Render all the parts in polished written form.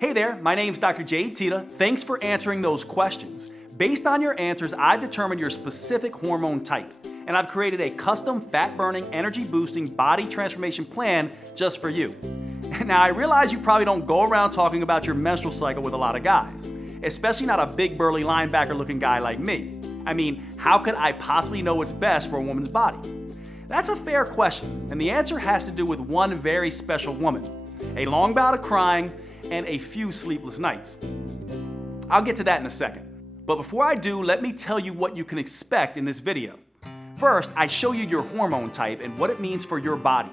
Hey there, my name's Dr. Jade Tita. Thanks for answering those questions. Based on your answers, I've determined your specific hormone type, and I've created a custom fat-burning, energy-boosting body transformation plan just for you. Now, I realize you probably don't go around talking about your menstrual cycle with a lot of guys, especially not a big burly linebacker-looking guy like me. I mean, how could I possibly know what's best for a woman's body? That's a fair question, and the answer has to do with one very special woman, a long bout of crying, and a few sleepless nights. I'll get to that in a second. But before I do, let me tell you what you can expect in this video. First, I show you your hormone type and what it means for your body.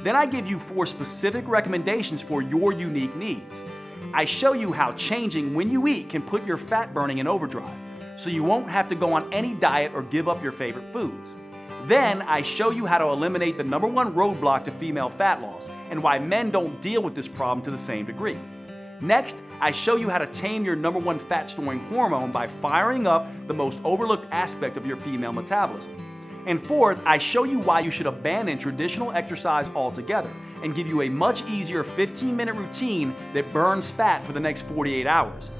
Then I give you 4 specific recommendations for your unique needs. I show you how changing when you eat can put your fat burning in overdrive, so you won't have to go on any diet or give up your favorite foods. Then I show you how to eliminate the #1 roadblock to female fat loss and why men don't deal with this problem to the same degree. Next, I show you how to tame your #1 fat storing hormone by firing up the most overlooked aspect of your female metabolism. And fourth, I show you why you should abandon traditional exercise altogether and give you a much easier 15-minute routine that burns fat for the next 48 hours.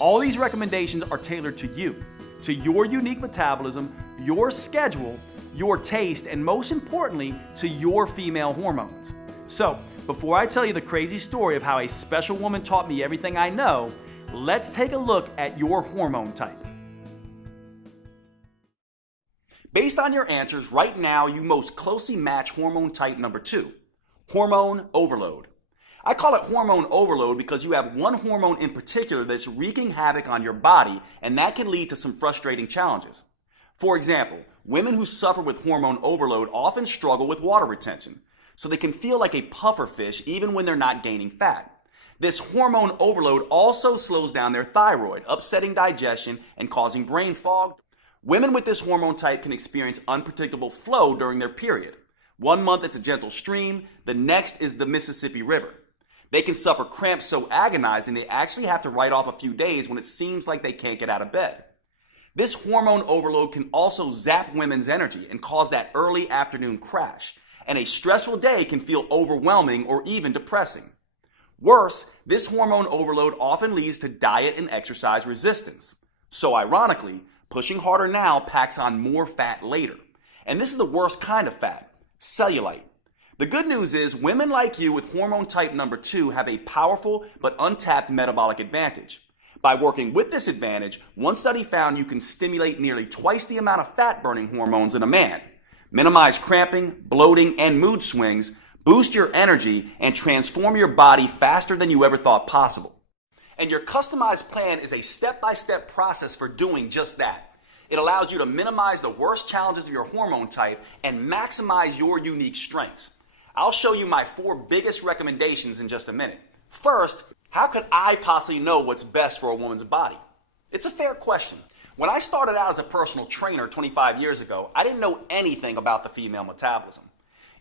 All these recommendations are tailored to you, to your unique metabolism, your schedule, your taste, and most importantly, to your female hormones. So, before I tell you the crazy story of how a special woman taught me everything I know, let's take a look at your hormone type. Based on your answers, right now you most closely match hormone type number 2, hormone overload. I call it hormone overload because you have one hormone in particular that's wreaking havoc on your body, and that can lead to some frustrating challenges. For example, women who suffer with hormone overload often struggle with water retention, so they can feel like a puffer fish even when they're not gaining fat. This hormone overload also slows down their thyroid, upsetting digestion and causing brain fog. Women with this hormone type can experience unpredictable flow during their period. One month it's a gentle stream, the next is the Mississippi River. They can suffer cramps so agonizing they actually have to write off a few days when it seems like they can't get out of bed. This hormone overload can also zap women's energy and cause that early afternoon crash, and a stressful day can feel overwhelming or even depressing. Worse, this hormone overload often leads to diet and exercise resistance. So ironically, pushing harder now packs on more fat later. And this is the worst kind of fat, cellulite. The good news is women like you with hormone type number 2 have a powerful but untapped metabolic advantage. By working with this advantage, one study found you can stimulate nearly twice the amount of fat-burning hormones in a man, minimize cramping, bloating, and mood swings, boost your energy, and transform your body faster than you ever thought possible. And your customized plan is a step-by-step process for doing just that. It allows you to minimize the worst challenges of your hormone type and maximize your unique strengths. I'll show you my 4 biggest recommendations in just a minute. First, how could I possibly know what's best for a woman's body? It's a fair question. When I started out as a personal trainer 25 years ago, I didn't know anything about the female metabolism.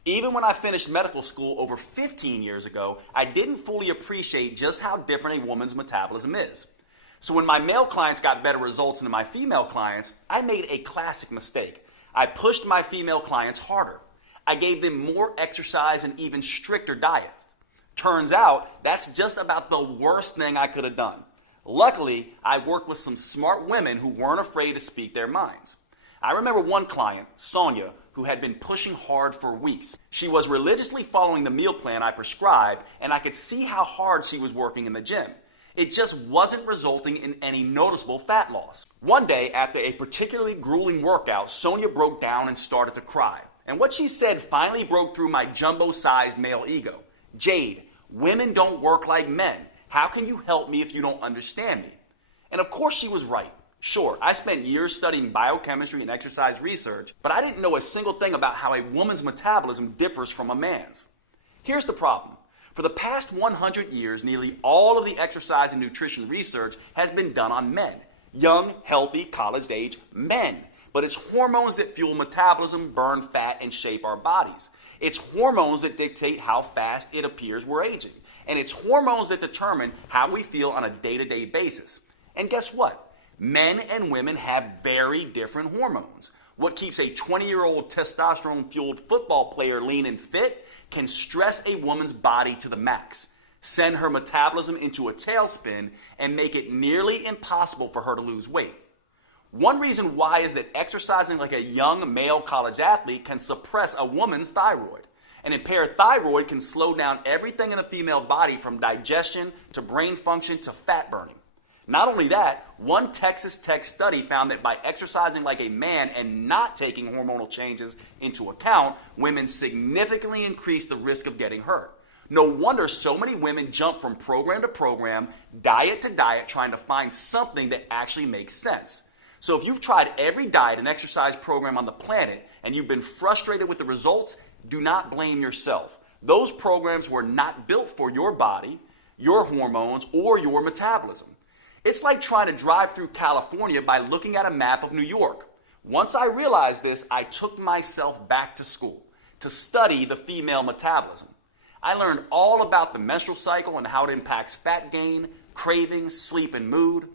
Even when I finished medical school over 15 years ago, I didn't fully appreciate just how different a woman's metabolism is. So when my male clients got better results than my female clients, I made a classic mistake. I pushed my female clients harder. I gave them more exercise and even stricter diets. Turns out, that's just about the worst thing I could have done. Luckily, I worked with some smart women who weren't afraid to speak their minds. I remember one client, Sonia, who had been pushing hard for weeks. She was religiously following the meal plan I prescribed, and I could see how hard she was working in the gym. It just wasn't resulting in any noticeable fat loss. One day, after a particularly grueling workout, Sonia broke down and started to cry. And what she said finally broke through my jumbo-sized male ego. "Jade, women don't work like men. How can you help me if you don't understand me?" And of course she was right. Sure, I spent years studying biochemistry and exercise research, but I didn't know a single thing about how a woman's metabolism differs from a man's. Here's the problem. For the past 100 years, nearly all of the exercise and nutrition research has been done on men. Young, healthy, college-age men. But it's hormones that fuel metabolism, burn fat, and shape our bodies. It's hormones that dictate how fast it appears we're aging. And it's hormones that determine how we feel on a day-to-day basis. And guess what? Men and women have very different hormones. What keeps a 20-year-old testosterone-fueled football player lean and fit can stress a woman's body to the max. send her metabolism into a tailspin, and make it nearly impossible for her to lose weight. One reason why is that exercising like a young male college athlete can suppress a woman's thyroid. An impaired thyroid can slow down everything in the female body from digestion to brain function to fat burning. Not only that, one Texas Tech study found that by exercising like a man and not taking hormonal changes into account, women significantly increase the risk of getting hurt. No wonder so many women jump from program to program, diet to diet, trying to find something that actually makes sense. So if you've tried every diet and exercise program on the planet and you've been frustrated with the results, do not blame yourself. Those programs were not built for your body, your hormones, or your metabolism. It's like trying to drive through California by looking at a map of New York. Once I realized this, I took myself back to school to study the female metabolism. I learned all about the menstrual cycle and how it impacts fat gain, cravings, sleep, and mood.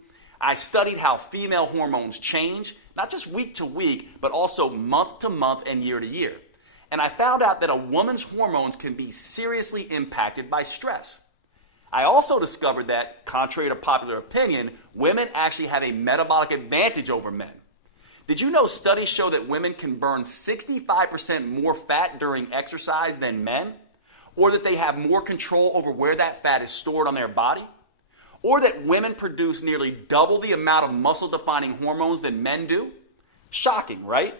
I studied how female hormones change, not just week to week, but also month to month and year to year. And I found out that a woman's hormones can be seriously impacted by stress. I also discovered that, contrary to popular opinion, women actually have a metabolic advantage over men. Did you know studies show that women can burn 65% more fat during exercise than men? Or that they have more control over where that fat is stored on their body? Or that women produce nearly double the amount of muscle-defining hormones than men do? Shocking, right?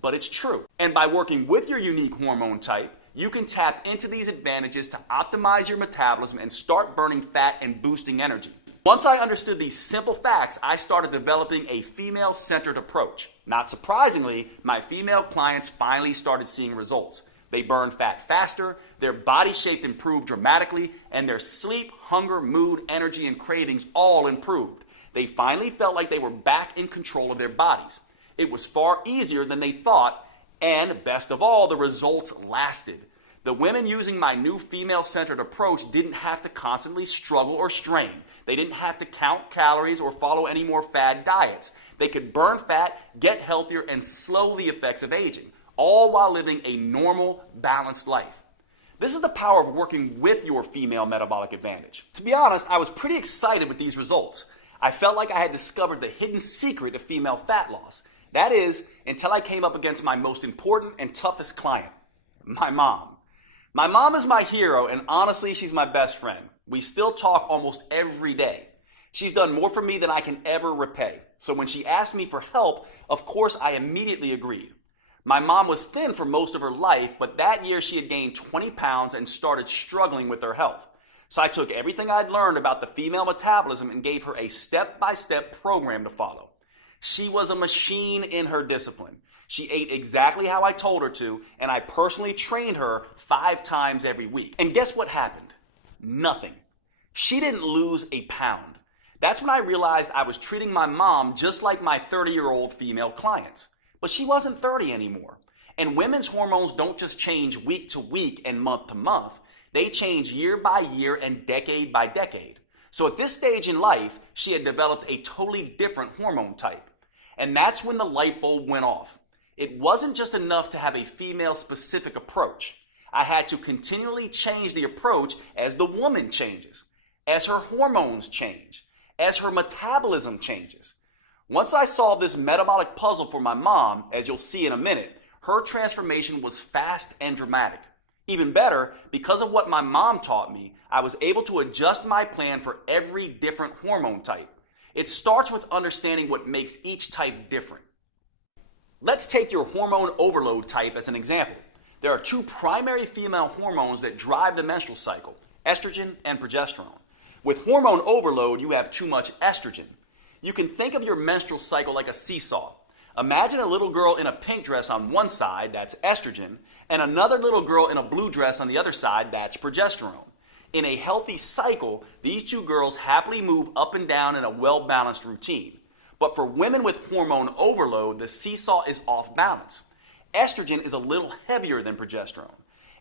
But it's true. And by working with your unique hormone type, you can tap into these advantages to optimize your metabolism and start burning fat and boosting energy. Once I understood these simple facts, I started developing a female-centered approach. Not surprisingly, my female clients finally started seeing results. They burned fat faster, their body shape improved dramatically, and their sleep, hunger, mood, energy, and cravings all improved. They finally felt like they were back in control of their bodies. It was far easier than they thought, and best of all, the results lasted. The women using my new female-centered approach didn't have to constantly struggle or strain. They didn't have to count calories or follow any more fad diets. They could burn fat, get healthier, and slow the effects of aging, all while living a normal, balanced life. This is the power of working with your female metabolic advantage. To be honest, I was pretty excited with these results. I felt like I had discovered the hidden secret of female fat loss. That is, until I came up against my most important and toughest client, my mom. My mom is my hero, and honestly, she's my best friend. We still talk almost every day. She's done more for me than I can ever repay. So when she asked me for help, of course, I immediately agreed. My mom was thin for most of her life, but that year she had gained 20 pounds and started struggling with her health. So I took everything I'd learned about the female metabolism and gave her a step-by-step program to follow. She was a machine in her discipline. She ate exactly how I told her to, and I personally trained her 5 times every week. And guess what happened? Nothing. She didn't lose a pound. That's when I realized I was treating my mom just like my 30-year-old female clients. But she wasn't 30 anymore. And women's hormones don't just change week to week and month to month. They change year by year and decade by decade. So at this stage in life, she had developed a totally different hormone type. And that's when the light bulb went off. It wasn't just enough to have a female-specific approach. I had to continually change the approach as the woman changes, as her hormones change, as her metabolism changes. Once I solved this metabolic puzzle for my mom, as you'll see in a minute, her transformation was fast and dramatic. Even better, because of what my mom taught me, I was able to adjust my plan for every different hormone type. It starts with understanding what makes each type different. Let's take your hormone overload type as an example. There are 2 primary female hormones that drive the menstrual cycle, estrogen and progesterone. With hormone overload, you have too much estrogen. You can think of your menstrual cycle like a seesaw. Imagine a little girl in a pink dress on one side, that's estrogen, and another little girl in a blue dress on the other side, that's progesterone. In a healthy cycle, these 2 girls happily move up and down in a well-balanced routine. But for women with hormone overload, the seesaw is off balance. Estrogen is a little heavier than progesterone.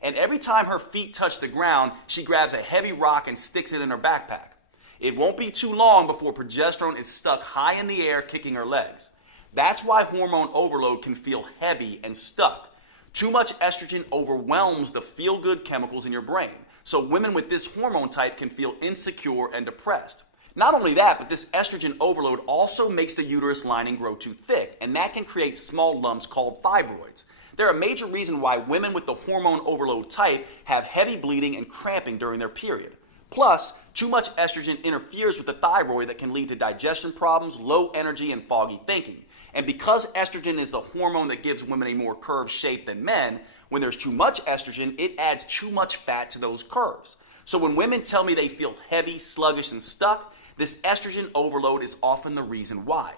And every time her feet touch the ground, she grabs a heavy rock and sticks it in her backpack. It won't be too long before progesterone is stuck high in the air kicking her legs. That's why hormone overload can feel heavy and stuck. Too much estrogen overwhelms the feel-good chemicals in your brain. So women with this hormone type can feel insecure and depressed. Not only that, but this estrogen overload also makes the uterus lining grow too thick, and that can create small lumps called fibroids. They're a major reason why women with the hormone overload type have heavy bleeding and cramping during their period. Plus, too much estrogen interferes with the thyroid that can lead to digestion problems, low energy, and foggy thinking. And because estrogen is the hormone that gives women a more curved shape than men, when there's too much estrogen, it adds too much fat to those curves. So when women tell me they feel heavy, sluggish, and stuck, this estrogen overload is often the reason why.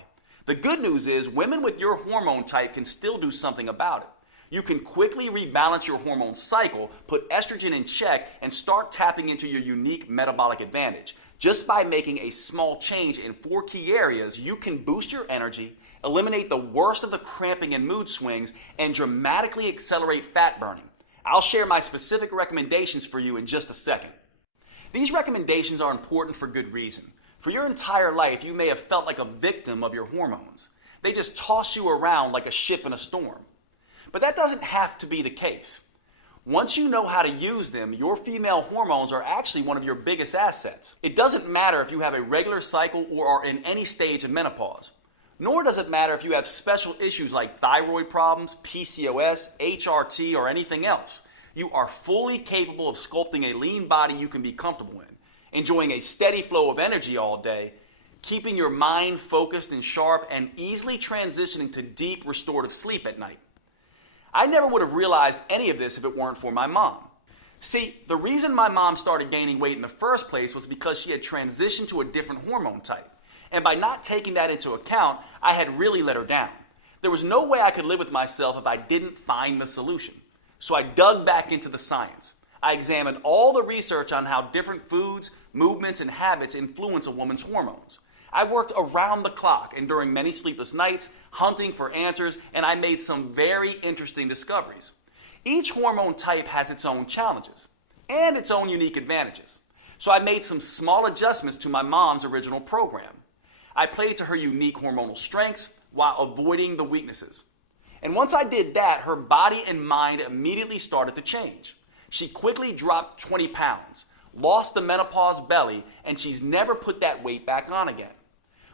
The good news is women with your hormone type can still do something about it. You can quickly rebalance your hormone cycle, put estrogen in check, and start tapping into your unique metabolic advantage. Just by making a small change in 4 key areas, you can boost your energy, eliminate the worst of the cramping and mood swings, and dramatically accelerate fat burning. I'll share my specific recommendations for you in just a second. These recommendations are important for good reason. For your entire life, you may have felt like a victim of your hormones. They just toss you around like a ship in a storm. But that doesn't have to be the case. Once you know how to use them, your female hormones are actually one of your biggest assets. It doesn't matter if you have a regular cycle or are in any stage of menopause. Nor does it matter if you have special issues like thyroid problems, PCOS, HRT, or anything else. You are fully capable of sculpting a lean body you can be comfortable in, enjoying a steady flow of energy all day, keeping your mind focused and sharp, and easily transitioning to deep restorative sleep at night. I never would have realized any of this if it weren't for my mom. See, the reason my mom started gaining weight in the first place was because she had transitioned to a different hormone type. And by not taking that into account, I had really let her down. There was no way I could live with myself if I didn't find the solution. So I dug back into the science. I examined all the research on how different foods, movements, and habits influence a woman's hormones. I worked around the clock and during many sleepless nights, hunting for answers, and I made some very interesting discoveries. Each hormone type has its own challenges and its own unique advantages. So I made some small adjustments to my mom's original program. I played to her unique hormonal strengths while avoiding the weaknesses. And once I did that, her body and mind immediately started to change. She quickly dropped 20 pounds, lost the menopause belly, and she's never put that weight back on again.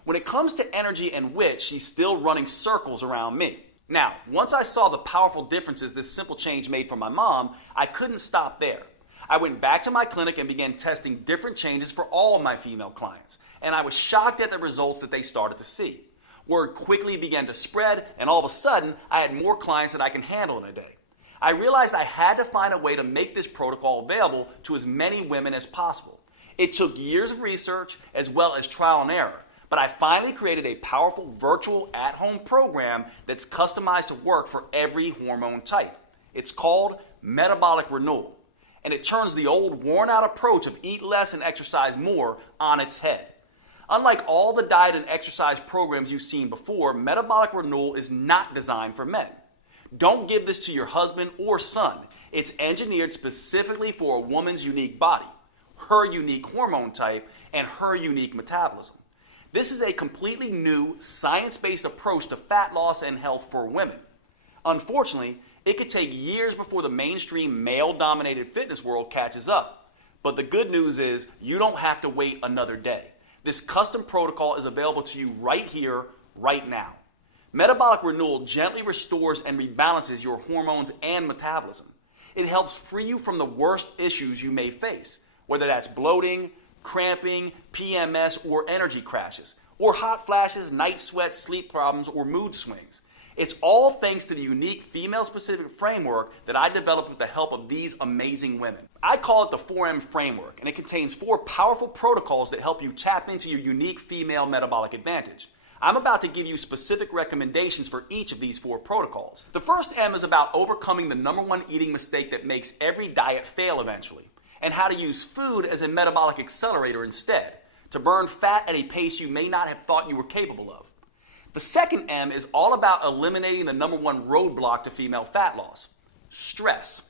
When it comes to energy and wit, she's still running circles around me. Now, once I saw the powerful differences this simple change made for my mom, I couldn't stop there. I went back to my clinic and began testing different changes for all of my female clients, and I was shocked at the results that they started to see. Word quickly began to spread, and all of a sudden, I had more clients than I can handle in a day. I realized I had to find a way to make this protocol available to as many women as possible. It took years of research as well as trial and error, but I finally created a powerful virtual at-home program that's customized to work for every hormone type. It's called Metabolic Renewal, and it turns the old worn-out approach of eat less and exercise more on its head. Unlike all the diet and exercise programs you've seen before, Metabolic Renewal is not designed for men. Don't give this to your husband or son. It's engineered specifically for a woman's unique body, her unique hormone type, and her unique metabolism. This is a completely new, science-based approach to fat loss and health for women. Unfortunately, it could take years before the mainstream male-dominated fitness world catches up. But the good news is you don't have to wait another day. This custom protocol is available to you right here, right now. Metabolic Renewal gently restores and rebalances your hormones and metabolism. It helps free you from the worst issues you may face, whether that's bloating, cramping, PMS, or energy crashes, or hot flashes, night sweats, sleep problems, or mood swings. It's all thanks to the unique female-specific framework that I developed with the help of these amazing women. I call it the 4M framework, and it contains 4 powerful protocols that help you tap into your unique female metabolic advantage. I'm about to give you specific recommendations for each of these 4 protocols. The first M is about overcoming the #1 eating mistake that makes every diet fail eventually, and how to use food as a metabolic accelerator instead, to burn fat at a pace you may not have thought you were capable of. The second M is all about eliminating the #1 roadblock to female fat loss: stress.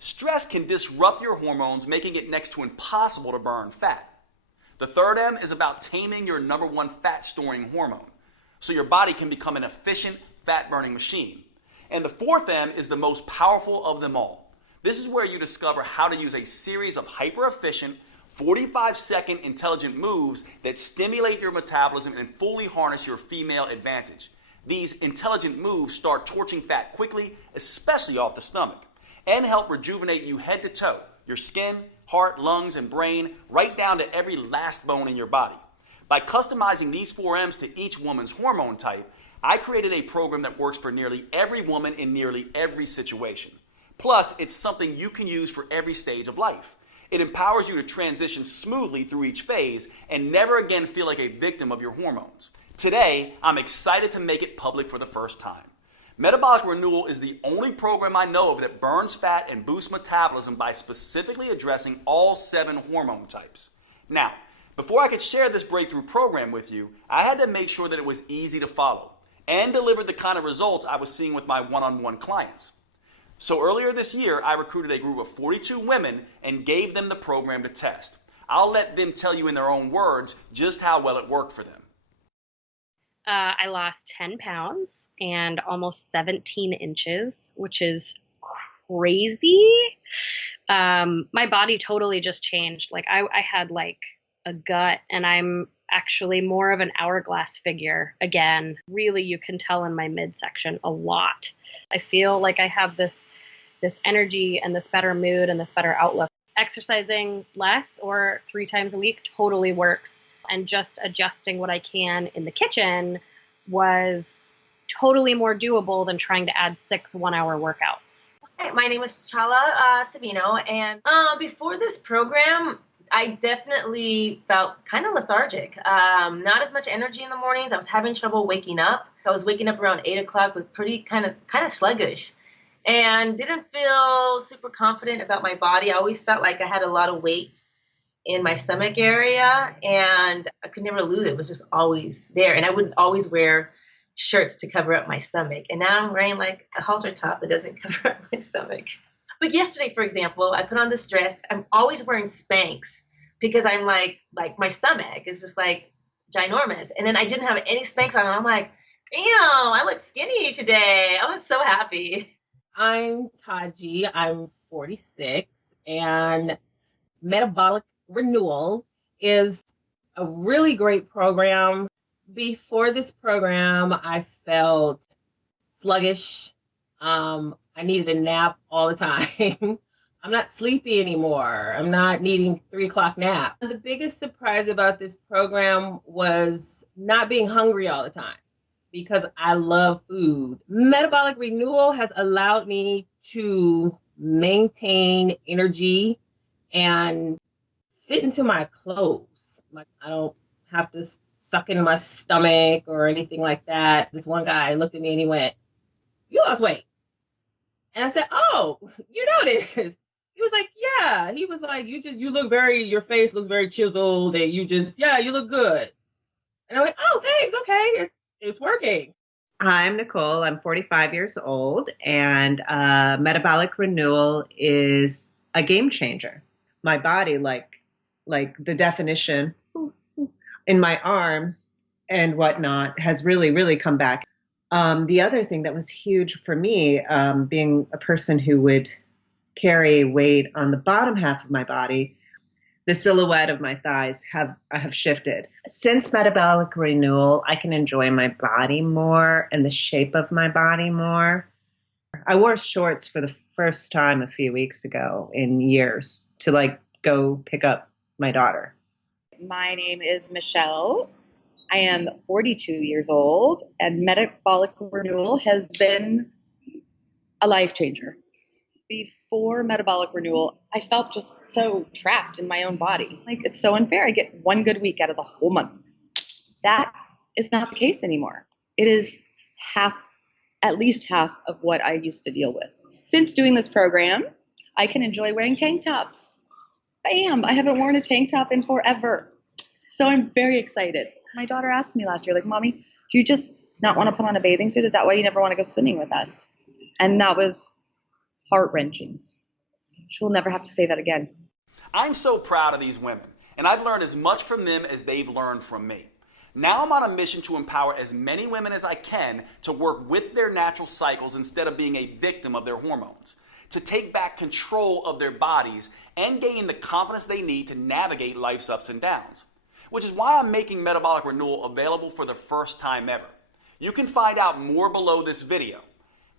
Stress can disrupt your hormones, making it next to impossible to burn fat. The third M is about taming your #1 fat-storing hormone, so your body can become an efficient fat-burning machine. And the fourth M is the most powerful of them all. This is where you discover how to use a series of hyper-efficient, 45-second intelligent moves that stimulate your metabolism and fully harness your female advantage. These intelligent moves start torching fat quickly, especially off the stomach, and help rejuvenate you head to toe, your skin, heart, lungs, and brain, right down to every last bone in your body. By customizing these 4Ms to each woman's hormone type, I created a program that works for nearly every woman in nearly every situation. Plus, it's something you can use for every stage of life. It empowers you to transition smoothly through each phase and never again feel like a victim of your hormones. Today, I'm excited to make it public for the first time. Metabolic Renewal is the only program I know of that burns fat and boosts metabolism by specifically addressing all 7 hormone types. Now, before I could share this breakthrough program with you, I had to make sure that it was easy to follow and delivered the kind of results I was seeing with my one-on-one clients. So earlier this year, I recruited a group of 42 women and gave them the program to test. I'll let them tell you in their own words just how well it worked for them. I lost 10 pounds and almost 17 inches, which is crazy. My body totally just changed. Like I had like a gut, and I'm actually more of an hourglass figure again. Really, you can tell in my midsection a lot. I feel like I have this energy and this better mood and this better outlook. Exercising less or 3 times a week totally works. And just adjusting what I can in the kitchen was totally more doable than trying to add 6 one-hour workouts. Hi, my name is Chala Savino, and before this program, I definitely felt kind of lethargic. Not as much energy in the mornings. I was having trouble waking up. I was waking up around 8 o'clock with pretty kind of sluggish, and didn't feel super confident about my body. I always felt like I had a lot of weight in my stomach area, and I could never lose it. It was just always there, and I would always wear shirts to cover up my stomach. And now I'm wearing like a halter top that doesn't cover up my stomach. But yesterday, for example, I put on this dress. I'm always wearing Spanx because I'm like my stomach is just like ginormous. And then I didn't have any Spanx on. And I'm like, damn, I look skinny today. I was so happy. I'm Taji. I'm 46, and Metabolic Renewal is a really great program. Before this program, I felt sluggish. I needed a nap all the time. I'm not sleepy anymore. I'm not needing 3 o'clock nap. The biggest surprise about this program was not being hungry all the time, because I love food. Metabolic Renewal has allowed me to maintain energy and fit into my clothes. Like I don't have to suck in my stomach or anything like that. This one guy looked at me and he went, "You lost weight." And I said, "Oh, you noticed?" He was like, "Yeah." He was like, you look your face looks very chiseled, and you look good." And I went, "Oh, thanks. Okay. It's working." I'm Nicole. I'm 45 years old, and Metabolic Renewal is a game changer. My body, like the definition in my arms and whatnot, has really, really come back. The other thing that was huge for me, being a person who would carry weight on the bottom half of my body, the silhouette of my thighs have shifted. Since Metabolic Renewal, I can enjoy my body more and the shape of my body more. I wore shorts for the first time a few weeks ago in years to go pick up my daughter. My name is Michelle. I am 42 years old, and Metabolic Renewal has been a life changer. Before Metabolic Renewal, I felt just so trapped in my own body. Like, it's so unfair. I get 1 good week out of the whole month. That is not the case anymore. It is at least half of what I used to deal with. Since doing this program, I can enjoy wearing tank tops. Bam! I haven't worn a tank top in forever. So I'm very excited. My daughter asked me last year, like, "Mommy, do you just not want to put on a bathing suit? Is that why you never want to go swimming with us?" And that was heart-wrenching. She'll never have to say that again. I'm so proud of these women, and I've learned as much from them as they've learned from me. Now I'm on a mission to empower as many women as I can to work with their natural cycles instead of being a victim of their hormones. to take back control of their bodies and gain the confidence they need to navigate life's ups and downs. Which is why I'm making Metabolic Renewal available for the first time ever. You can find out more below this video.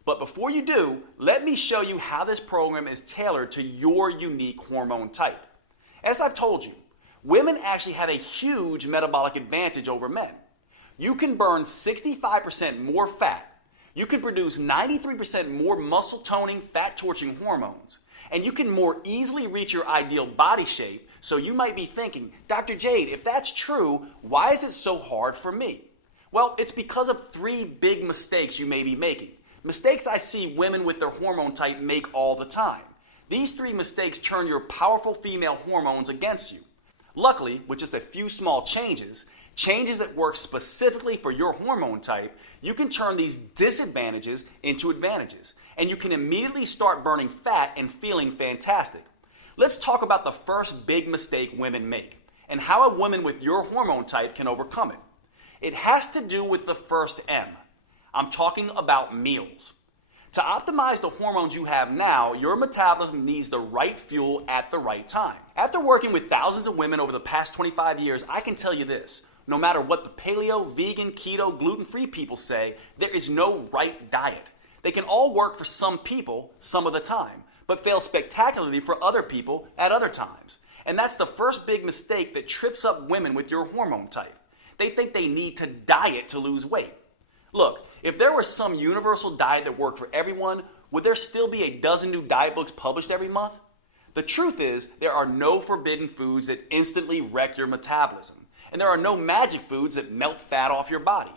But before you do, let me show you how this program is tailored to your unique hormone type. As I've told you, women actually have a huge metabolic advantage over men. You can burn 65% more fat. You can produce 93% more muscle toning, fat torching hormones. And you can more easily reach your ideal body shape. So you might be thinking, Dr. Jade, if that's true, why is it so hard for me? Well, it's because of 3 big mistakes you may be making. Mistakes I see women with their hormone type make all the time. These 3 mistakes turn your powerful female hormones against you. Luckily, with just a few small changes that work specifically for your hormone type, you can turn these disadvantages into advantages. And you can immediately start burning fat and feeling fantastic. Let's talk about the first big mistake women make and how a woman with your hormone type can overcome it. It has to do with the first M. I'm talking about meals. To optimize the hormones you have now, your metabolism needs the right fuel at the right time. After working with thousands of women over the past 25 years, I can tell you this. No matter what the paleo, vegan, keto, gluten-free people say, there is no right diet. They can all work for some people some of the time, but fail spectacularly for other people at other times. And that's the first big mistake that trips up women with your hormone type. They think they need to diet to lose weight. Look, if there was some universal diet that worked for everyone, would there still be a dozen new diet books published every month? The truth is, there are no forbidden foods that instantly wreck your metabolism. And there are no magic foods that melt fat off your body.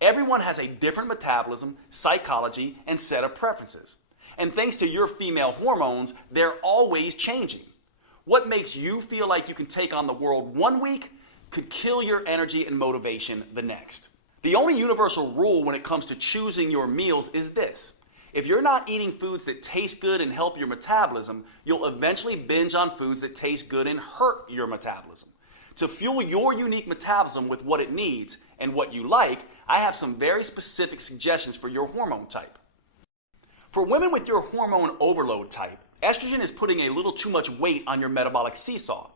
Everyone has a different metabolism, psychology, and set of preferences. And thanks to your female hormones, they're always changing. What makes you feel like you can take on the world one week could kill your energy and motivation the next. The only universal rule when it comes to choosing your meals is this. If you're not eating foods that taste good and help your metabolism, you'll eventually binge on foods that taste good and hurt your metabolism. To fuel your unique metabolism with what it needs and what you like, I have some very specific suggestions for your hormone type. For women with your hormone overload type, estrogen is putting a little too much weight on your metabolic seesaw.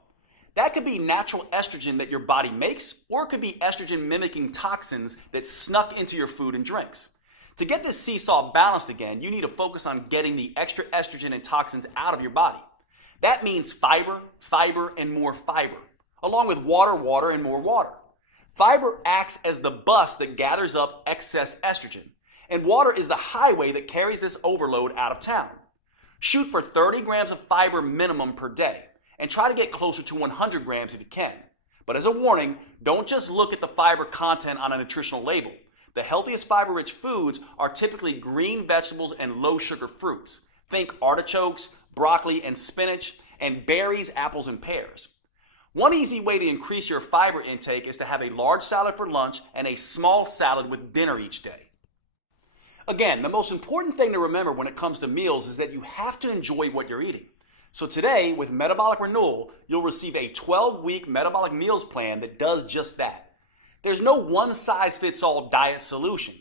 That could be natural estrogen that your body makes, or it could be estrogen mimicking toxins that snuck into your food and drinks. To get this seesaw balanced again, you need to focus on getting the extra estrogen and toxins out of your body. That means fiber, and more fiber, along with water, and more water. Fiber acts as the bus that gathers up excess estrogen, and water is the highway that carries this overload out of town. Shoot for 30 grams of fiber minimum per day, and try to get closer to 100 grams if you can. But as a warning, don't just look at the fiber content on a nutritional label. The healthiest fiber-rich foods are typically green vegetables and low-sugar fruits. Think artichokes, broccoli, and spinach, and berries, apples, and pears. One easy way to increase your fiber intake is to have a large salad for lunch and a small salad with dinner each day. Again, the most important thing to remember when it comes to meals is that you have to enjoy what you're eating. So today, with Metabolic Renewal, you'll receive a 12-week metabolic meals plan that does just that. There's no one-size-fits-all diet solution,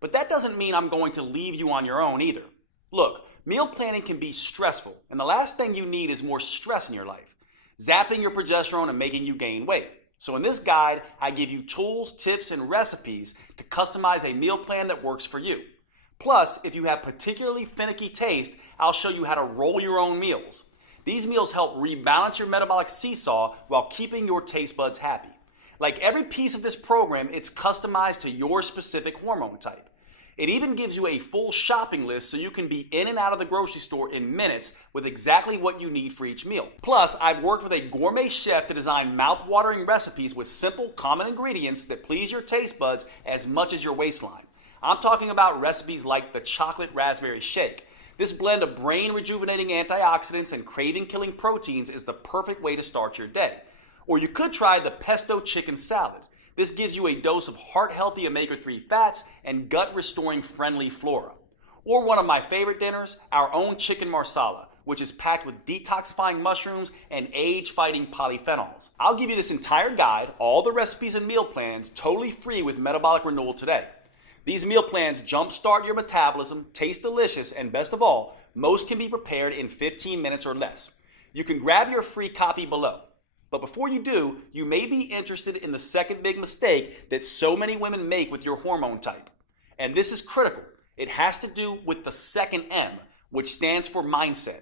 but that doesn't mean I'm going to leave you on your own either. Look, meal planning can be stressful, and the last thing you need is more stress in your life, zapping your progesterone and making you gain weight. So in this guide, I give you tools, tips, and recipes to customize a meal plan that works for you. Plus, if you have particularly finicky taste, I'll show you how to roll your own meals. These meals help rebalance your metabolic seesaw while keeping your taste buds happy. Like every piece of this program, it's customized to your specific hormone type. It even gives you a full shopping list so you can be in and out of the grocery store in minutes with exactly what you need for each meal. Plus, I've worked with a gourmet chef to design mouth-watering recipes with simple, common ingredients that please your taste buds as much as your waistline. I'm talking about recipes like the chocolate raspberry shake. This blend of brain-rejuvenating antioxidants and craving-killing proteins is the perfect way to start your day. Or you could try the pesto chicken salad. This gives you a dose of heart-healthy omega-3 fats and gut-restoring friendly flora. Or one of my favorite dinners, our own chicken marsala, which is packed with detoxifying mushrooms and age-fighting polyphenols. I'll give you this entire guide, all the recipes and meal plans, totally free with Metabolic Renewal today. These meal plans jumpstart your metabolism, taste delicious, and best of all, most can be prepared in 15 minutes or less. You can grab your free copy below. But before you do, you may be interested in the second big mistake that so many women make with your hormone type. And this is critical. It has to do with the second M, which stands for mindset.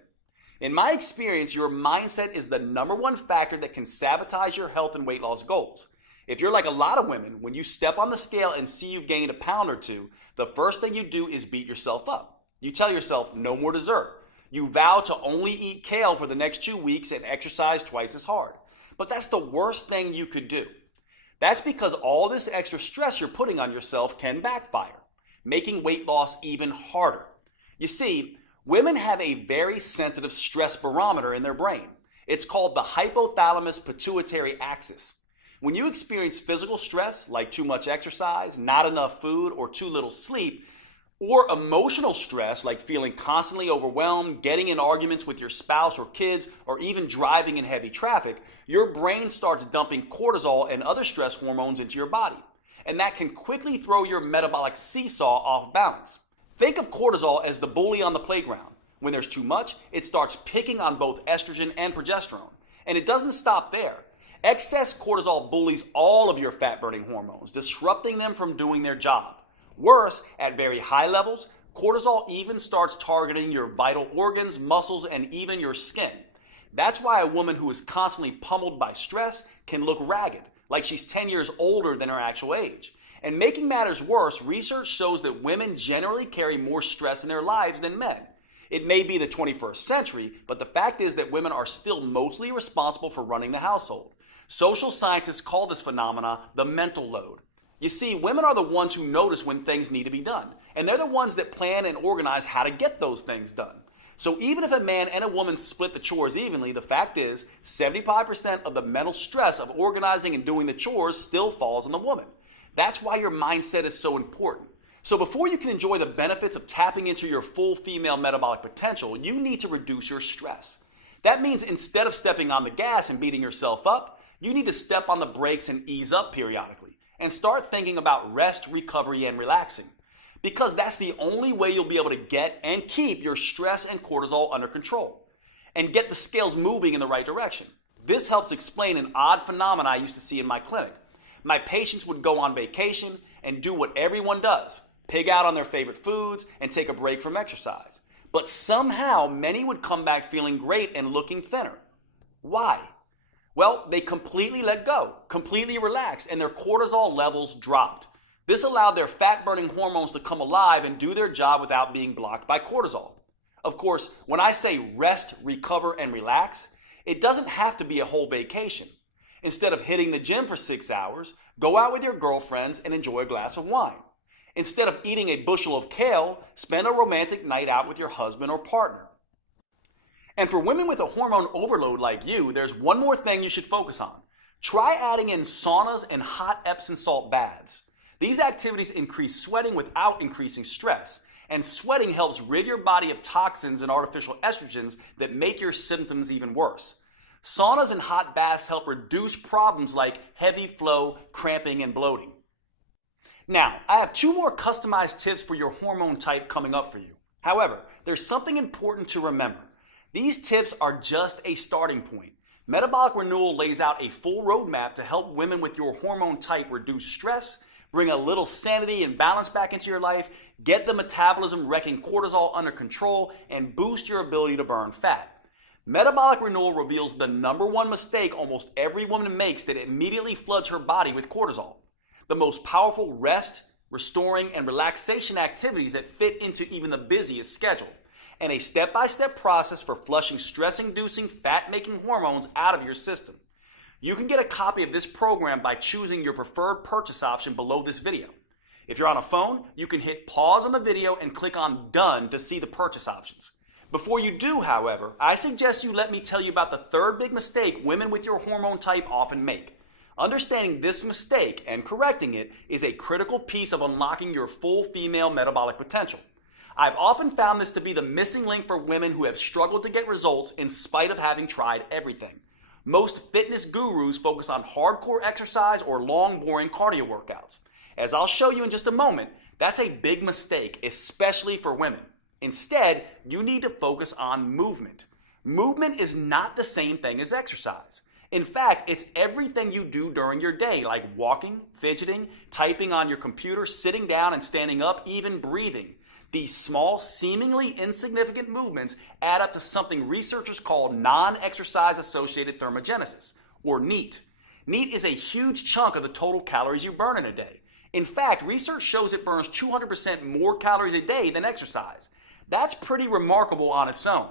In my experience, your mindset is the number one factor that can sabotage your health and weight loss goals. If you're like a lot of women, when you step on the scale and see you've gained a pound or two, the first thing you do is beat yourself up. You tell yourself, no more dessert. You vow to only eat kale for the next 2 weeks and exercise twice as hard. But that's the worst thing you could do. That's because all this extra stress you're putting on yourself can backfire, making weight loss even harder. You see, women have a very sensitive stress barometer in their brain. It's called the hypothalamus pituitary axis. When you experience physical stress, like too much exercise, not enough food, or too little sleep, or emotional stress, like feeling constantly overwhelmed, getting in arguments with your spouse or kids, or even driving in heavy traffic, your brain starts dumping cortisol and other stress hormones into your body. And that can quickly throw your metabolic seesaw off balance. Think of cortisol as the bully on the playground. When there's too much, it starts picking on both estrogen and progesterone. And it doesn't stop there. Excess cortisol bullies all of your fat-burning hormones, disrupting them from doing their job. Worse, at very high levels, cortisol even starts targeting your vital organs, muscles, and even your skin. That's why a woman who is constantly pummeled by stress can look ragged, like she's 10 years older than her actual age. And making matters worse, research shows that women generally carry more stress in their lives than men. It may be the 21st century, but the fact is that women are still mostly responsible for running the household. Social scientists call this phenomena the mental load. You see, women are the ones who notice when things need to be done, and they're the ones that plan and organize how to get those things done. So even if a man and a woman split the chores evenly, the fact is 75% of the mental stress of organizing and doing the chores still falls on the woman. That's why your mindset is so important. So before you can enjoy the benefits of tapping into your full female metabolic potential, you need to reduce your stress. That means instead of stepping on the gas and beating yourself up, you need to step on the brakes and ease up periodically. And start thinking about rest, recovery, and relaxing. Because that's the only way you'll be able to get and keep your stress and cortisol under control. And get the scales moving in the right direction. This helps explain an odd phenomenon I used to see in my clinic. My patients would go on vacation and do what everyone does. Pig out on their favorite foods and take a break from exercise. But somehow many would come back feeling great and looking thinner. Why? Well, they completely let go, completely relaxed, and their cortisol levels dropped. This allowed their fat-burning hormones to come alive and do their job without being blocked by cortisol. Of course, when I say rest, recover, and relax, it doesn't have to be a whole vacation. Instead of hitting the gym for 6 hours, go out with your girlfriends and enjoy a glass of wine. Instead of eating a bushel of kale, spend a romantic night out with your husband or partner. And for women with a hormone overload like you, there's one more thing you should focus on. Try adding in saunas and hot Epsom salt baths. These activities increase sweating without increasing stress, and sweating helps rid your body of toxins and artificial estrogens that make your symptoms even worse. Saunas and hot baths help reduce problems like heavy flow, cramping, and bloating. Now, I have 2 more customized tips for your hormone type coming up for you. However, there's something important to remember. These tips are just a starting point. Metabolic Renewal lays out a full roadmap to help women with your hormone type reduce stress, bring a little sanity and balance back into your life, get the metabolism wrecking cortisol under control, and boost your ability to burn fat. Metabolic Renewal reveals the #1 mistake almost every woman makes that immediately floods her body with cortisol. The most powerful rest, restoring, and relaxation activities that fit into even the busiest schedule. And a step-by-step process for flushing stress-inducing, fat-making hormones out of your system. You can get a copy of this program by choosing your preferred purchase option below this video. If you're on a phone, you can hit pause on the video and click on Done to see the purchase options. Before you do, however, I suggest you let me tell you about the third big mistake women with your hormone type often make. Understanding this mistake and correcting it is a critical piece of unlocking your full female metabolic potential. I've often found this to be the missing link for women who have struggled to get results in spite of having tried everything. Most fitness gurus focus on hardcore exercise or long, boring cardio workouts. As I'll show you in just a moment, That's a big mistake, especially for women. Instead, you need to focus on movement. Movement is not the same thing as exercise. In fact, it's everything you do during your day, like walking, fidgeting, typing on your computer, sitting down and standing up, even breathing. These small, seemingly insignificant movements add up to something researchers call non-exercise associated thermogenesis, or NEAT. NEAT is a huge chunk of the total calories you burn in a day. In fact, research shows it burns 200% more calories a day than exercise. That's pretty remarkable on its own.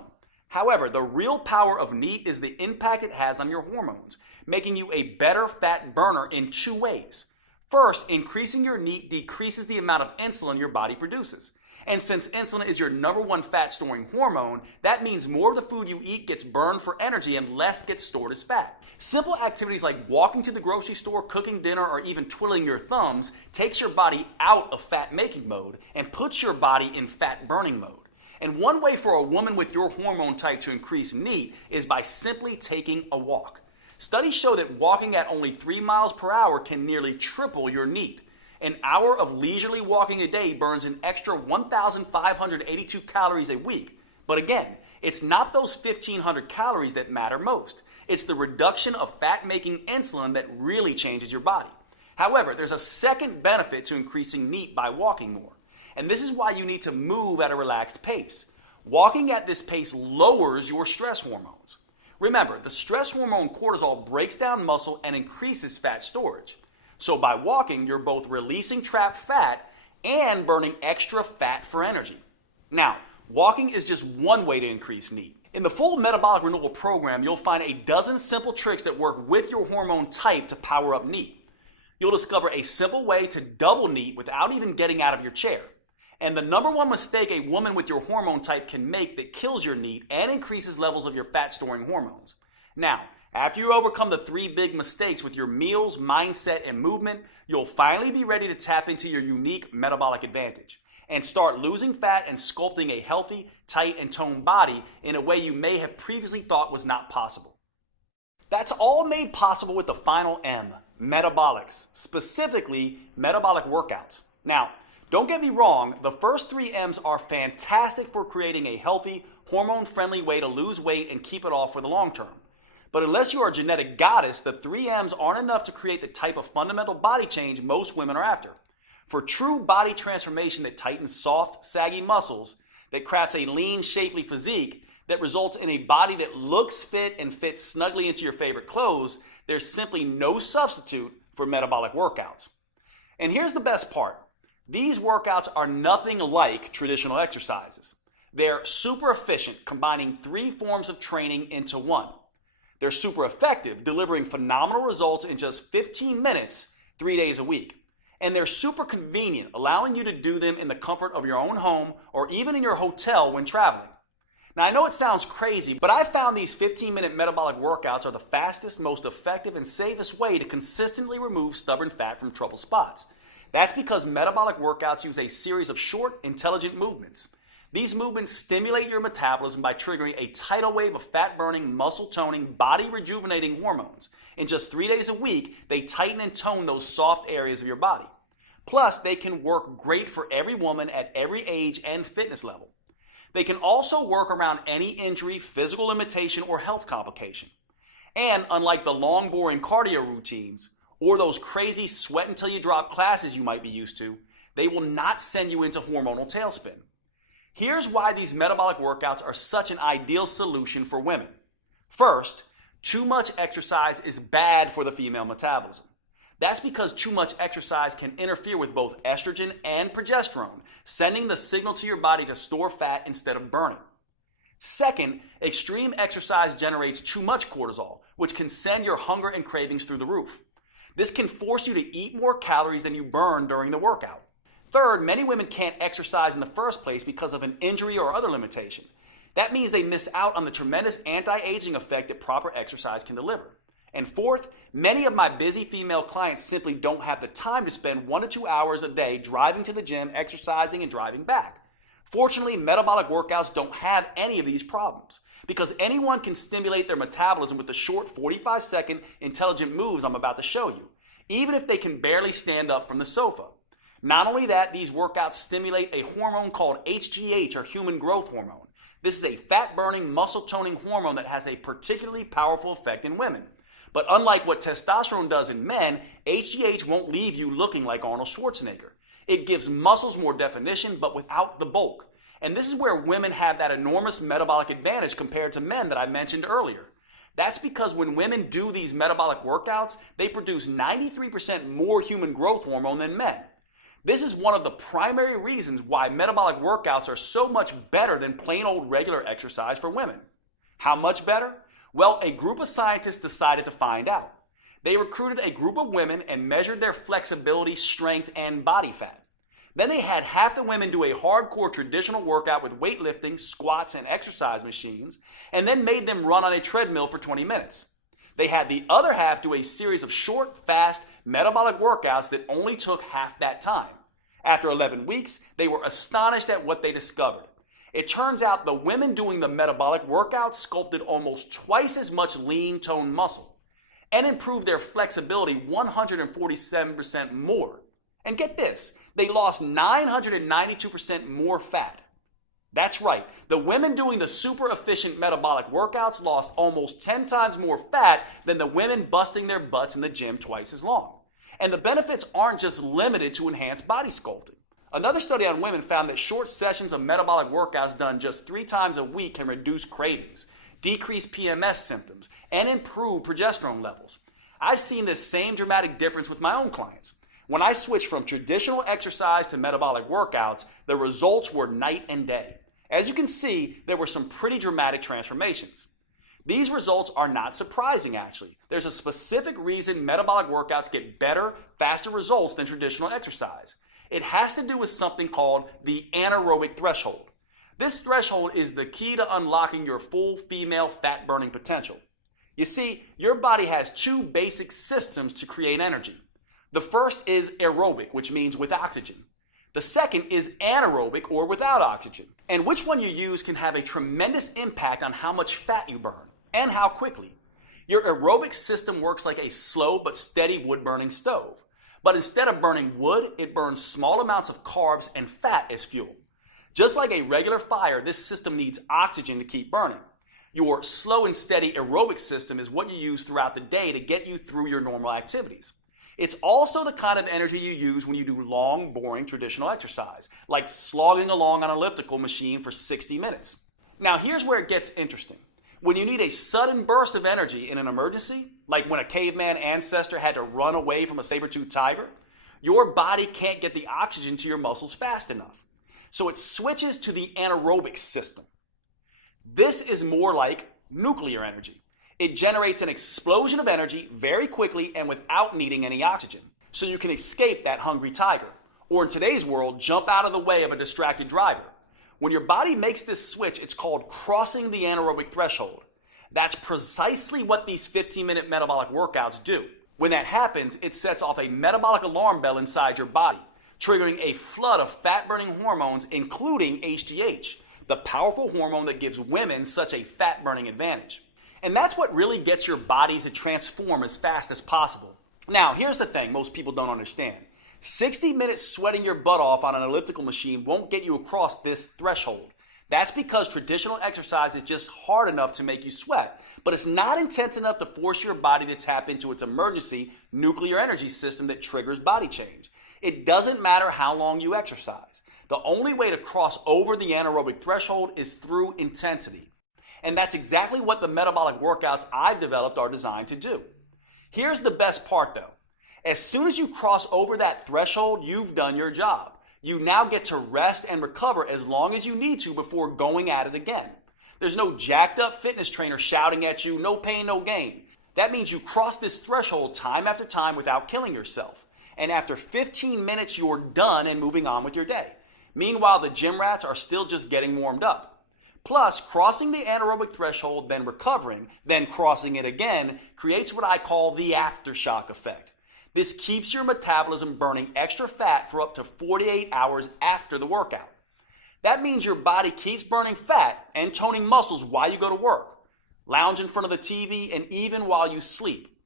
However, the real power of NEAT is the impact it has on your hormones, making you a better fat burner in two ways. First, increasing your NEAT decreases the amount of insulin your body produces. And since insulin is your #1 fat-storing hormone, that means more of the food you eat gets burned for energy and less gets stored as fat. Simple activities like walking to the grocery store, cooking dinner, or even twiddling your thumbs takes your body out of fat-making mode and puts your body in fat-burning mode. And one way for a woman with your hormone type to increase NEAT is by simply taking a walk. Studies show that walking at only 3 miles per hour can nearly triple your NEAT. An hour of leisurely walking a day burns an extra 1,582 calories a week. But again, it's not those 1,500 calories that matter most. It's the reduction of fat-making insulin that really changes your body. However, there's a second benefit to increasing NEAT by walking more. And this is why you need to move at a relaxed pace. Walking at this pace lowers your stress hormones. Remember, the stress hormone cortisol breaks down muscle and increases fat storage. So by walking, you're both releasing trapped fat and burning extra fat for energy. Now, walking is just one way to increase NEAT. In the full Metabolic Renewal program, you'll find a dozen simple tricks that work with your hormone type to power up NEAT. You'll discover a simple way to double NEAT without even getting out of your chair. And the #1 mistake a woman with your hormone type can make that kills your NEAT and increases levels of your fat-storing hormones. Now, after you overcome the 3 big mistakes with your meals, mindset, and movement, you'll finally be ready to tap into your unique metabolic advantage and start losing fat and sculpting a healthy, tight, and toned body in a way you may have previously thought was not possible. That's all made possible with the final M, metabolics, specifically metabolic workouts. Now, don't get me wrong, the first 3 M's are fantastic for creating a healthy, hormone-friendly way to lose weight and keep it off for the long term. But unless you are a genetic goddess, the 3 M's aren't enough to create the type of fundamental body change most women are after. For true body transformation that tightens soft, saggy muscles, that crafts a lean, shapely physique, that results in a body that looks fit and fits snugly into your favorite clothes, there's simply no substitute for metabolic workouts. And here's the best part. These workouts are nothing like traditional exercises. They're super efficient, combining 3 forms of training into one. They're super effective, delivering phenomenal results in just 15 minutes, 3 days a week. And they're super convenient, allowing you to do them in the comfort of your own home or even in your hotel when traveling. Now, I know it sounds crazy, but I found these 15-minute metabolic workouts are the fastest, most effective, and safest way to consistently remove stubborn fat from trouble spots. That's because metabolic workouts use a series of short, intelligent movements. These movements stimulate your metabolism by triggering a tidal wave of fat-burning, muscle-toning, body-rejuvenating hormones. In just 3 days a week, they tighten and tone those soft areas of your body. Plus, they can work great for every woman at every age and fitness level. They can also work around any injury, physical limitation, or health complication. And unlike the long, boring cardio routines, or those crazy sweat until you drop classes you might be used to, they will not send you into hormonal tailspin. Here's why these metabolic workouts are such an ideal solution for women. First, too much exercise is bad for the female metabolism. That's because too much exercise can interfere with both estrogen and progesterone, sending the signal to your body to store fat instead of burning. Second, extreme exercise generates too much cortisol, which can send your hunger and cravings through the roof. This can force you to eat more calories than you burn during the workout. Third, many women can't exercise in the first place because of an injury or other limitation. That means they miss out on the tremendous anti-aging effect that proper exercise can deliver. And fourth, many of my busy female clients simply don't have the time to spend 1 to 2 hours a day driving to the gym, exercising, and driving back. Fortunately, metabolic workouts don't have any of these problems because anyone can stimulate their metabolism with the short 45-second intelligent moves I'm about to show you, even if they can barely stand up from the sofa. Not only that, these workouts stimulate a hormone called HGH, or human growth hormone. This is a fat-burning, muscle-toning hormone that has a particularly powerful effect in women. But unlike what testosterone does in men, HGH won't leave you looking like Arnold Schwarzenegger. It gives muscles more definition, but without the bulk. And this is where women have that enormous metabolic advantage compared to men that I mentioned earlier. That's because when women do these metabolic workouts, they produce 93% more human growth hormone than men. This is one of the primary reasons why metabolic workouts are so much better than plain old regular exercise for women. How much better? Well, a group of scientists decided to find out. They recruited a group of women and measured their flexibility, strength, and body fat. Then they had half the women do a hardcore traditional workout with weightlifting, squats, and exercise machines, and then made them run on a treadmill for 20 minutes. They had the other half do a series of short, fast, metabolic workouts that only took half that time. After 11 weeks, they were astonished at what they discovered. It turns out the women doing the metabolic workouts sculpted almost twice as much lean toned muscle and improved their flexibility 147% more. And get this, they lost 992% more fat. That's right, the women doing the super efficient metabolic workouts lost almost 10 times more fat than the women busting their butts in the gym twice as long. And the benefits aren't just limited to enhanced body sculpting. Another study on women found that short sessions of metabolic workouts done just 3 times a week can reduce cravings, decrease PMS symptoms, and improve progesterone levels. I've seen this same dramatic difference with my own clients. When I switched from traditional exercise to metabolic workouts, the results were night and day. As you can see, there were some pretty dramatic transformations. These results are not surprising, actually. There's a specific reason metabolic workouts get better, faster results than traditional exercise. It has to do with something called the anaerobic threshold. This threshold is the key to unlocking your full female fat-burning potential. You see, your body has 2 basic systems to create energy. The first is aerobic, which means with oxygen. The second is anaerobic, or without oxygen. And which one you use can have a tremendous impact on how much fat you burn and how quickly. Your aerobic system works like a slow but steady wood-burning stove. But instead of burning wood, it burns small amounts of carbs and fat as fuel. Just like a regular fire, this system needs oxygen to keep burning. Your slow and steady aerobic system is what you use throughout the day to get you through your normal activities. It's also the kind of energy you use when you do long, boring traditional exercise, like slogging along on an elliptical machine for 60 minutes. Now here's where it gets interesting. When you need a sudden burst of energy in an emergency, like when a caveman ancestor had to run away from a saber-toothed tiger, your body can't get the oxygen to your muscles fast enough. So it switches to the anaerobic system. This is more like nuclear energy. It generates an explosion of energy very quickly and without needing any oxygen. So you can escape that hungry tiger, or in today's world, jump out of the way of a distracted driver. When your body makes this switch, it's called crossing the anaerobic threshold. That's precisely what these 15-minute metabolic workouts do. When that happens, it sets off a metabolic alarm bell inside your body, triggering a flood of fat-burning hormones, including HGH, the powerful hormone that gives women such a fat-burning advantage. And that's what really gets your body to transform as fast as possible. Now, here's the thing most people don't understand. 60 minutes sweating your butt off on an elliptical machine won't get you across this threshold. That's because traditional exercise is just hard enough to make you sweat, but it's not intense enough to force your body to tap into its emergency nuclear energy system that triggers body change. It doesn't matter how long you exercise. The only way to cross over the anaerobic threshold is through intensity. And that's exactly what the metabolic workouts I've developed are designed to do. Here's the best part though. As soon as you cross over that threshold, you've done your job. You now get to rest and recover as long as you need to before going at it again. There's no jacked up fitness trainer shouting at you, no pain, no gain. That means you cross this threshold time after time without killing yourself. And after 15 minutes, you're done and moving on with your day. Meanwhile, the gym rats are still just getting warmed up. Plus, crossing the anaerobic threshold, then recovering, then crossing it again, creates what I call the aftershock effect. This keeps your metabolism burning extra fat for up to 48 hours after the workout. That means your body keeps burning fat and toning muscles while you go to work, lounge in front of the TV, and even while you sleep.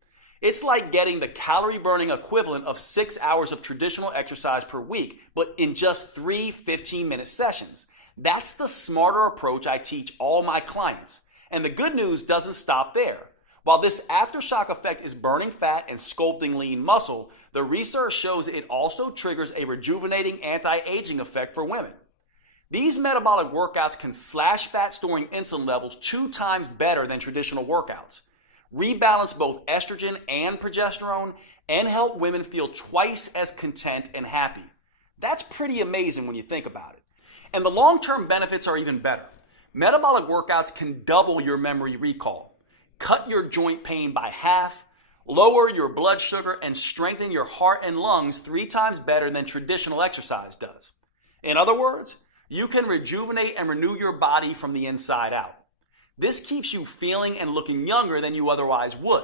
It's like getting the calorie burning equivalent of 6 hours of traditional exercise per week, but in just 3 15-minute sessions. That's the smarter approach I teach all my clients. And the good news doesn't stop there. While this aftershock effect is burning fat and sculpting lean muscle, the research shows it also triggers a rejuvenating anti-aging effect for women. These metabolic workouts can slash fat storing insulin levels 2 times better than traditional workouts, rebalance both estrogen and progesterone, and help women feel twice as content and happy. That's pretty amazing when you think about it. And the long-term benefits are even better. Metabolic workouts can double your memory recall, cut your joint pain by half, lower your blood sugar, and strengthen your heart and lungs 3 times better than traditional exercise does. In other words, you can rejuvenate and renew your body from the inside out. This keeps you feeling and looking younger than you otherwise would.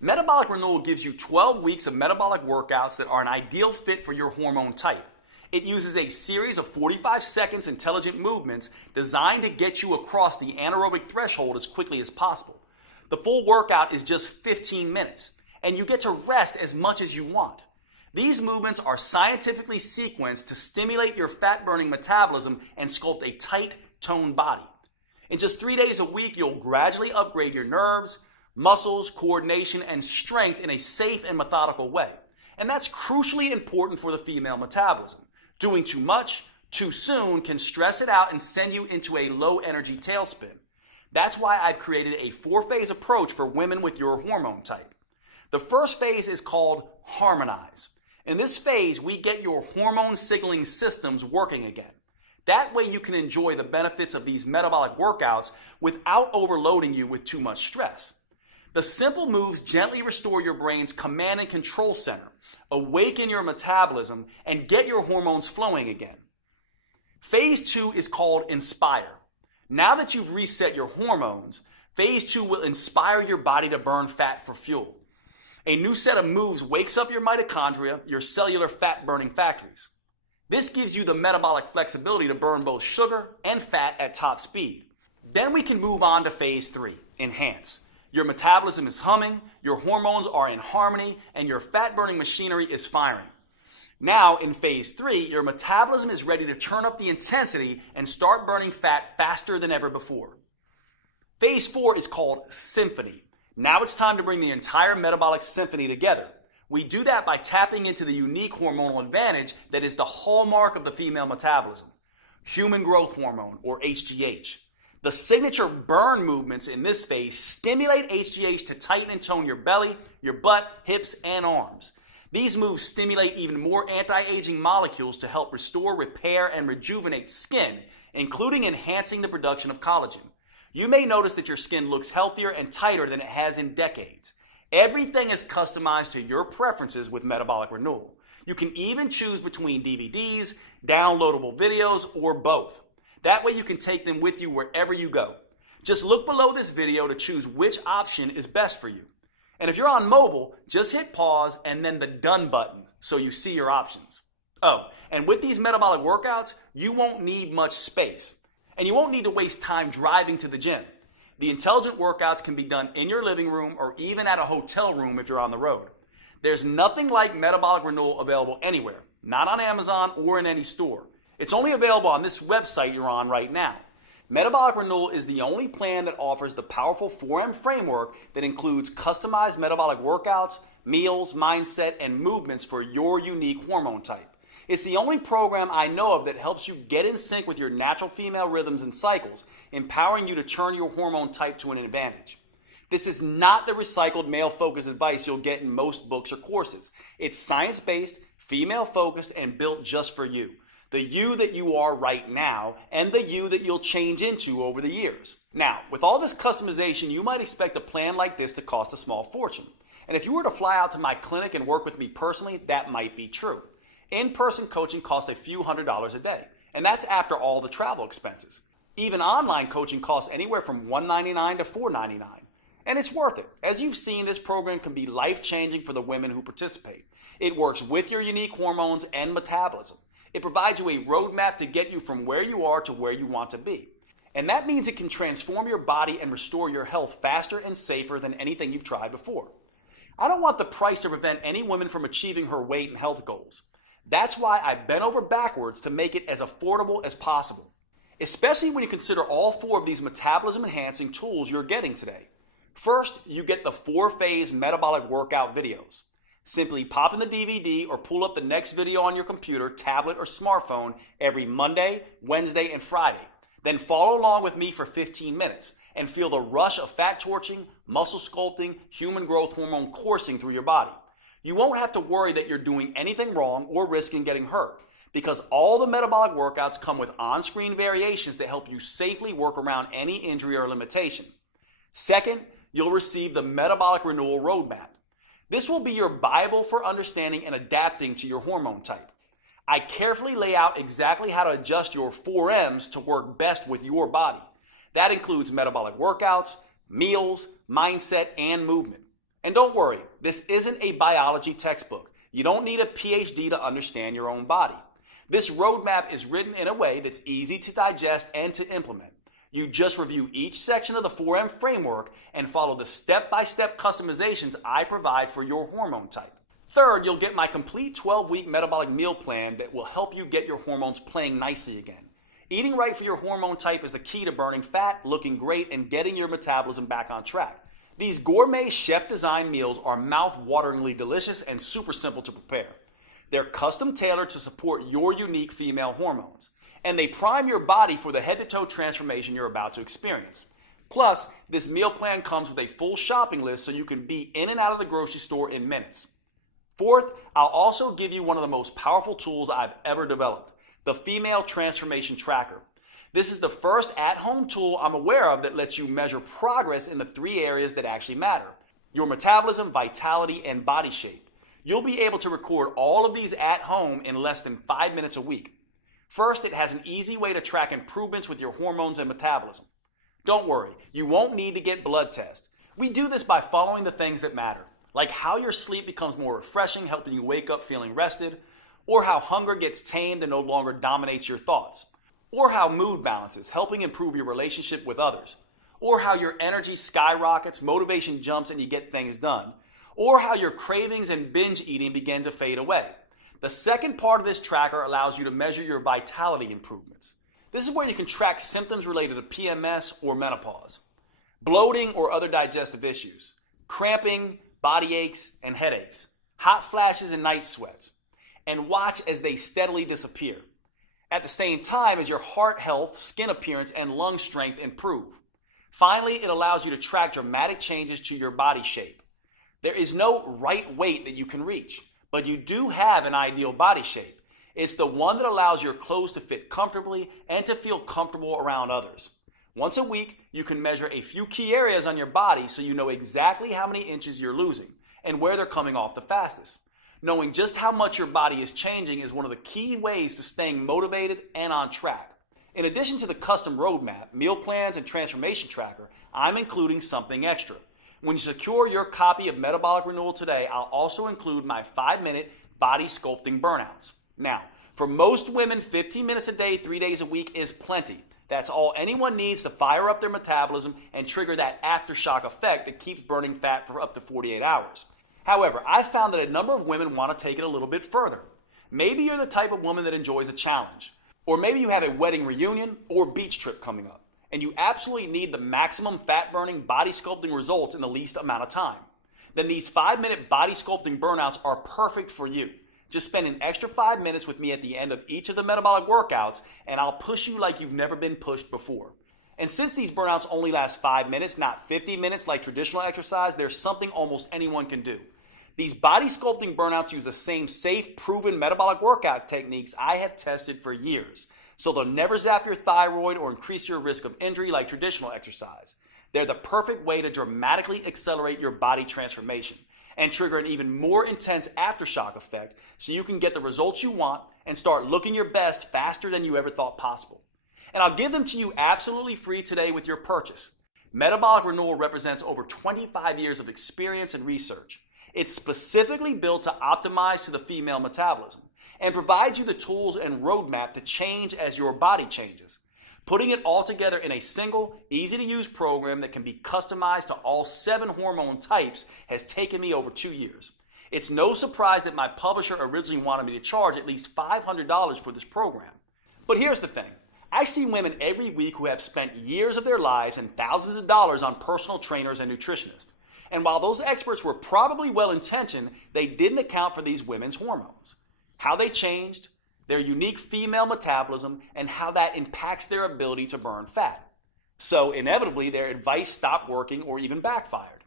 Metabolic Renewal gives you 12 weeks of metabolic workouts that are an ideal fit for your hormone type. It uses a series of 45 seconds intelligent movements designed to get you across the anaerobic threshold as quickly as possible. The full workout is just 15 minutes, and you get to rest as much as you want. These movements are scientifically sequenced to stimulate your fat-burning metabolism and sculpt a tight, toned body. In just 3 days a week, you'll gradually upgrade your nerves, muscles, coordination, and strength in a safe and methodical way. And that's crucially important for the female metabolism. Doing too much, too soon can stress it out and send you into a low-energy tailspin. That's why I've created a 4-phase approach for women with your hormone type. The first phase is called Harmonize. In this phase, we get your hormone signaling systems working again. That way you can enjoy the benefits of these metabolic workouts without overloading you with too much stress. The simple moves gently restore your brain's command and control center, awaken your metabolism, and get your hormones flowing again. Phase 2 is called Inspire. Now that you've reset your hormones, Phase 2 will inspire your body to burn fat for fuel. A new set of moves wakes up your mitochondria, your cellular fat-burning factories. This gives you the metabolic flexibility to burn both sugar and fat at top speed. Then we can move on to Phase 3, Enhance. Your metabolism is humming, your hormones are in harmony, and your fat-burning machinery is firing. Now, in Phase 3, your metabolism is ready to turn up the intensity and start burning fat faster than ever before. Phase 4 is called Symphony. Now it's time to bring the entire metabolic symphony together. We do that by tapping into the unique hormonal advantage that is the hallmark of the female metabolism, human growth hormone, or HGH. The signature burn movements in this phase stimulate HGH to tighten and tone your belly, your butt, hips, and arms. These moves stimulate even more anti-aging molecules to help restore, repair, and rejuvenate skin, including enhancing the production of collagen. You may notice that your skin looks healthier and tighter than it has in decades. Everything is customized to your preferences with Metabolic Renewal. You can even choose between DVDs, downloadable videos, or both. That way you can take them with you wherever you go. Just look below this video to choose which option is best for you. And if you're on mobile, just hit pause and then the done button so you see your options. Oh, and with these metabolic workouts, you won't need much space. And you won't need to waste time driving to the gym. The intelligent workouts can be done in your living room or even at a hotel room if you're on the road. There's nothing like Metabolic Renewal available anywhere, not on Amazon or in any store. It's only available on this website you're on right now. Metabolic Renewal is the only plan that offers the powerful 4M framework that includes customized metabolic workouts, meals, mindset, and movements for your unique hormone type. It's the only program I know of that helps you get in sync with your natural female rhythms and cycles, empowering you to turn your hormone type to an advantage. This is not the recycled male-focused advice you'll get in most books or courses. It's science-based, female-focused, and built just for you. The you that you are right now, and the you that you'll change into over the years. Now, with all this customization, you might expect a plan like this to cost a small fortune. And if you were to fly out to my clinic and work with me personally, that might be true. In-person coaching costs a few $100s a day, and that's after all the travel expenses. Even online coaching costs anywhere from $199 to $499. And it's worth it. As you've seen, this program can be life-changing for the women who participate. It works with your unique hormones and metabolism. It provides you a roadmap to get you from where you are to where you want to be. And that means it can transform your body and restore your health faster and safer than anything you've tried before. I don't want the price to prevent any woman from achieving her weight and health goals. That's why I bent over backwards to make it as affordable as possible, especially when you consider all 4 of these metabolism enhancing tools you're getting today. First, you get the 4-phase metabolic workout videos. Simply pop in the DVD or pull up the next video on your computer, tablet, or smartphone every Monday, Wednesday, and Friday. Then follow along with me for 15 minutes and feel the rush of fat torching, muscle sculpting, human growth hormone coursing through your body. You won't have to worry that you're doing anything wrong or risking getting hurt, because all the metabolic workouts come with on-screen variations that help you safely work around any injury or limitation. Second, you'll receive the Metabolic Renewal Roadmap. This will be your Bible for understanding and adapting to your hormone type. I carefully lay out exactly how to adjust your 4Ms to work best with your body. That includes metabolic workouts, meals, mindset, and movement. And don't worry, this isn't a biology textbook. You don't need a PhD to understand your own body. This roadmap is written in a way that's easy to digest and to implement. You just review each section of the 4M framework and follow the step-by-step customizations I provide for your hormone type. Third, you'll get my complete 12-week metabolic meal plan that will help you get your hormones playing nicely again. Eating right for your hormone type is the key to burning fat, looking great, and getting your metabolism back on track. These gourmet chef-designed meals are mouth-wateringly delicious and super simple to prepare. They're custom tailored to support your unique female hormones, and they prime your body for the head-to-toe transformation you're about to experience. Plus, this meal plan comes with a full shopping list so you can be in and out of the grocery store in minutes. Fourth, I'll also give you one of the most powerful tools I've ever developed, the Female Transformation Tracker. This is the first at-home tool I'm aware of that lets you measure progress in the 3 areas that actually matter: your metabolism, vitality, and body shape. You'll be able to record all of these at home in less than 5 minutes a week. First, it has an easy way to track improvements with your hormones and metabolism. Don't worry, you won't need to get blood tests. We do this by following the things that matter, like how your sleep becomes more refreshing, helping you wake up feeling rested, or how hunger gets tamed and no longer dominates your thoughts, or how mood balances, helping improve your relationship with others, or how your energy skyrockets, motivation jumps, and you get things done, or how your cravings and binge eating begin to fade away. The second part of this tracker allows you to measure your vitality improvements. This is where you can track symptoms related to PMS or menopause, bloating or other digestive issues, cramping, body aches, and headaches, hot flashes and night sweats, and watch as they steadily disappear. At the same time as your heart health, skin appearance, and lung strength improve. Finally, it allows you to track dramatic changes to your body shape. There is no right weight that you can reach, but you do have an ideal body shape. It's the one that allows your clothes to fit comfortably and to feel comfortable around others. Once a week, you can measure a few key areas on your body so you know exactly how many inches you're losing and where they're coming off the fastest. Knowing just how much your body is changing is one of the key ways to staying motivated and on track. In addition to the custom roadmap, meal plans, and transformation tracker, I'm including something extra. When you secure your copy of Metabolic Renewal today, I'll also include my 5-minute body sculpting burnouts. Now, for most women, 15 minutes a day, 3 days a week is plenty. That's all anyone needs to fire up their metabolism and trigger that aftershock effect that keeps burning fat for up to 48 hours. However, I've found that a number of women want to take it a little bit further. Maybe you're the type of woman that enjoys a challenge. Or maybe you have a wedding reunion or beach trip coming up, and you absolutely need the maximum fat-burning body sculpting results in the least amount of time. Then these 5-minute body sculpting burnouts are perfect for you. Just spend an extra 5 minutes with me at the end of each of the metabolic workouts, and I'll push you like you've never been pushed before. And since these burnouts only last 5 minutes, not 50 minutes like traditional exercise, there's something almost anyone can do. These body sculpting burnouts use the same safe, proven metabolic workout techniques I have tested for years. So they'll never zap your thyroid or increase your risk of injury like traditional exercise. They're the perfect way to dramatically accelerate your body transformation and trigger an even more intense aftershock effect so you can get the results you want and start looking your best faster than you ever thought possible. And I'll give them to you absolutely free today with your purchase. Metabolic Renewal represents over 25 years of experience and research. It's specifically built to optimize to the female metabolism and provides you the tools and roadmap to change as your body changes. Putting it all together in a single, easy-to-use program that can be customized to all 7 hormone types has taken me over 2 years. It's no surprise that my publisher originally wanted me to charge at least $500 for this program. But here's the thing. I see women every week who have spent years of their lives and thousands of dollars on personal trainers and nutritionists. And while those experts were probably well-intentioned, they didn't account for these women's hormones, how they changed, their unique female metabolism, and how that impacts their ability to burn fat. So inevitably, their advice stopped working or even backfired.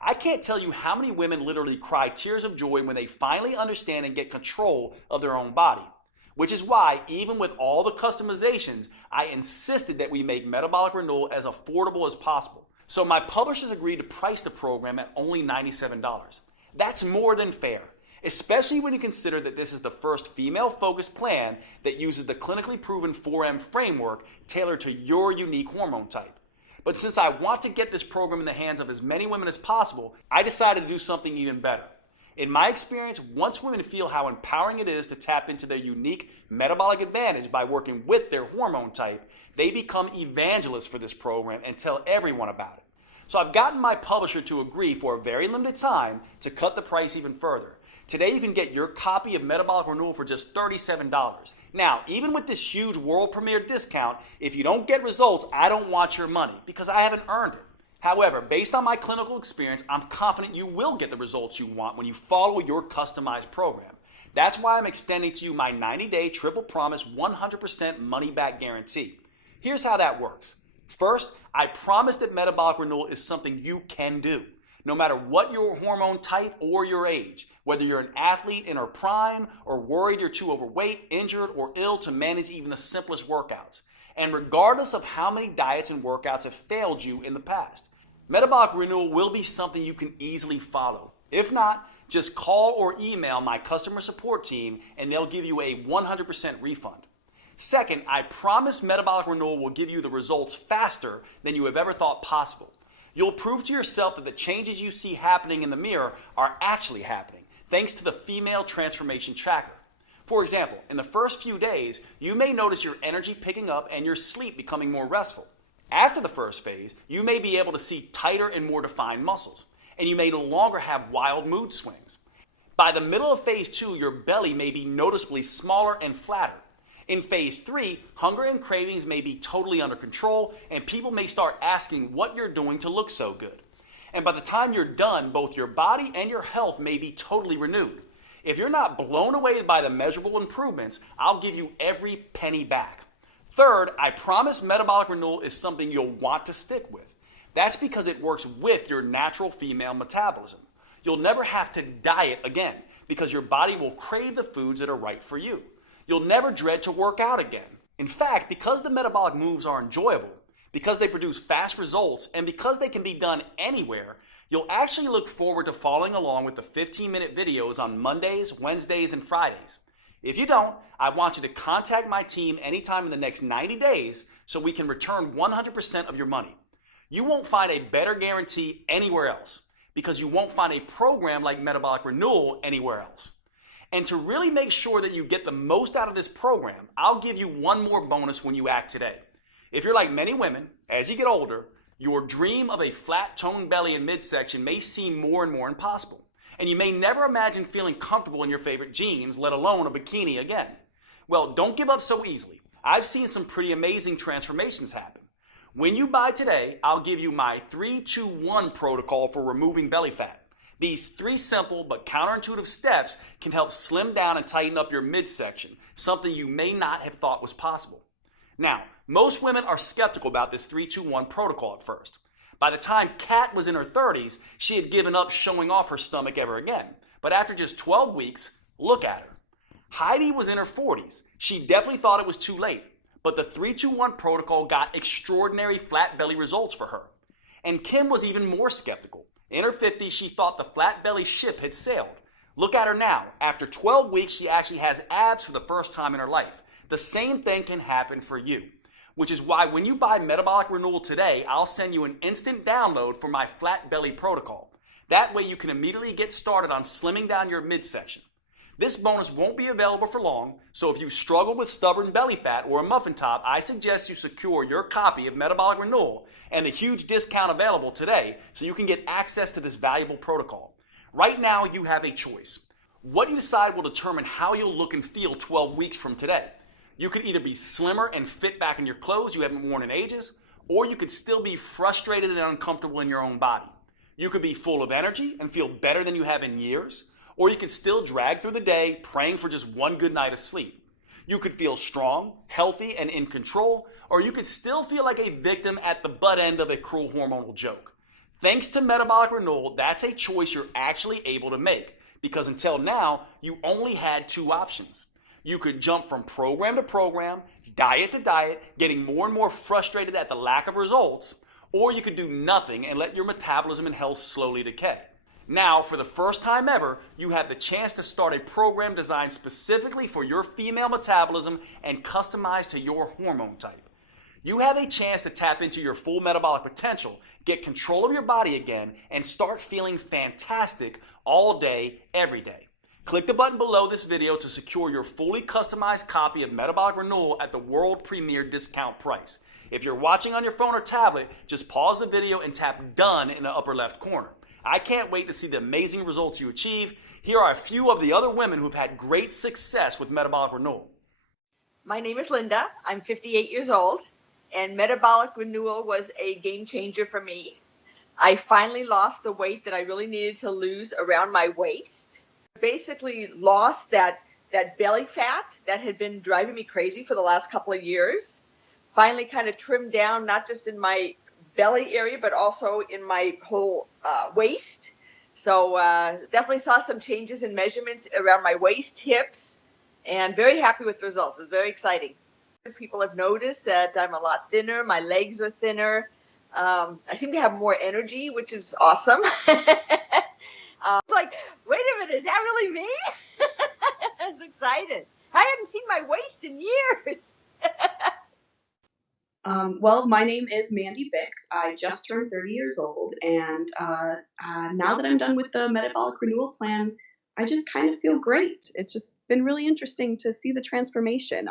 I can't tell you how many women literally cry tears of joy when they finally understand and get control of their own body. Which is why, even with all the customizations, I insisted that we make Metabolic Renewal as affordable as possible. So my publishers agreed to price the program at only $97. That's more than fair, especially when you consider that this is the first female-focused plan that uses the clinically proven 4M framework tailored to your unique hormone type. But since I want to get this program in the hands of as many women as possible, I decided to do something even better. In my experience, once women feel how empowering it is to tap into their unique metabolic advantage by working with their hormone type, they become evangelists for this program and tell everyone about it. So I've gotten my publisher to agree for a very limited time to cut the price even further. Today you can get your copy of Metabolic Renewal for just $37. Now, even with this huge world premiere discount, if you don't get results, I don't want your money because I haven't earned it. However, based on my clinical experience, I'm confident you will get the results you want when you follow your customized program. That's why I'm extending to you my 90-day triple promise 100% money-back guarantee. Here's how that works. First, I promise that Metabolic Renewal is something you can do, no matter what your hormone type or your age, whether you're an athlete in her prime or worried you're too overweight, injured, or ill to manage even the simplest workouts, and regardless of how many diets and workouts have failed you in the past. Metabolic Renewal will be something you can easily follow. If not, just call or email my customer support team and they'll give you a 100% refund. Second, I promise Metabolic Renewal will give you the results faster than you have ever thought possible. You'll prove to yourself that the changes you see happening in the mirror are actually happening, thanks to the Female Transformation Tracker. For example, in the first few days, you may notice your energy picking up and your sleep becoming more restful. After the first phase, you may be able to see tighter and more defined muscles, and you may no longer have wild mood swings. By the middle of phase 2, your belly may be noticeably smaller and flatter. In phase 3, hunger and cravings may be totally under control, and people may start asking what you're doing to look so good. And by the time you're done, both your body and your health may be totally renewed. If you're not blown away by the measurable improvements, I'll give you every penny back. Third, I promise Metabolic Renewal is something you'll want to stick with. That's because it works with your natural female metabolism. You'll never have to diet again because your body will crave the foods that are right for you. You'll never dread to work out again. In fact, because the metabolic moves are enjoyable, because they produce fast results, and because they can be done anywhere, you'll actually look forward to following along with the 15-minute videos on Mondays, Wednesdays, and Fridays. If you don't, I want you to contact my team anytime in the next 90 days so we can return 100% of your money. You won't find a better guarantee anywhere else because you won't find a program like Metabolic Renewal anywhere else. And to really make sure that you get the most out of this program, I'll give you one more bonus when you act today. If you're like many women, as you get older, your dream of a flat toned belly and midsection may seem more and more impossible. And you may never imagine feeling comfortable in your favorite jeans, let alone a bikini again. Well, don't give up so easily. I've seen some pretty amazing transformations happen. When you buy today, I'll give you my 3-2-1 protocol for removing belly fat. These 3 simple but counterintuitive steps can help slim down and tighten up your midsection, something you may not have thought was possible. Now, most women are skeptical about this 3-2-1 protocol at first. By the time Kat was in her 30s, she had given up showing off her stomach ever again. But after just 12 weeks, look at her. Heidi was in her 40s. She definitely thought it was too late. But the 3-2-1 protocol got extraordinary flat belly results for her. And Kim was even more skeptical. In her 50s, she thought the flat belly ship had sailed. Look at her now. After 12 weeks, she actually has abs for the first time in her life. The same thing can happen for you. Which is why when you buy Metabolic Renewal today, I'll send you an instant download for my flat belly protocol. That way you can immediately get started on slimming down your midsection. This bonus won't be available for long, so if you struggle with stubborn belly fat or a muffin top, I suggest you secure your copy of Metabolic Renewal and the huge discount available today so you can get access to this valuable protocol. Right now, you have a choice. What you decide will determine how you'll look and feel 12 weeks from today. You could either be slimmer and fit back in your clothes you haven't worn in ages, or you could still be frustrated and uncomfortable in your own body. You could be full of energy and feel better than you have in years, or you could still drag through the day praying for just one good night of sleep. You could feel strong, healthy, and in control, or you could still feel like a victim at the butt end of a cruel hormonal joke. Thanks to Metabolic Renewal, that's a choice you're actually able to make, because until now, you only had two options. You could jump from program to program, diet to diet, getting more and more frustrated at the lack of results, or you could do nothing and let your metabolism and health slowly decay. Now, for the first time ever, you have the chance to start a program designed specifically for your female metabolism and customized to your hormone type. You have a chance to tap into your full metabolic potential, get control of your body again, and start feeling fantastic all day, every day. Click the button below this video to secure your fully customized copy of Metabolic Renewal at the world premiere discount price. If you're watching on your phone or tablet, just pause the video and tap Done in the upper left corner. I can't wait to see the amazing results you achieve. Here are a few of the other women who've had great success with Metabolic Renewal. My name is Linda. I'm 58 years old, and Metabolic Renewal was a game changer for me. I finally lost the weight that I really needed to lose around my waist. Basically lost that belly fat that had been driving me crazy for the last couple of years. Finally kind of trimmed down, not just in my belly area, but also in my whole waist. So definitely saw some changes in measurements around my waist, hips, and very happy with the results. It was very exciting. People have noticed that I'm a lot thinner. My legs are thinner. I seem to have more energy, which is awesome. Like, wait a minute, is that really me? I was excited. I hadn't seen my waist in years. Well, my name is Mandy Bix. I just turned 30 years old, and now that I'm done with the metabolic renewal plan, I just kind of feel great. It's just been really interesting to see the transformation,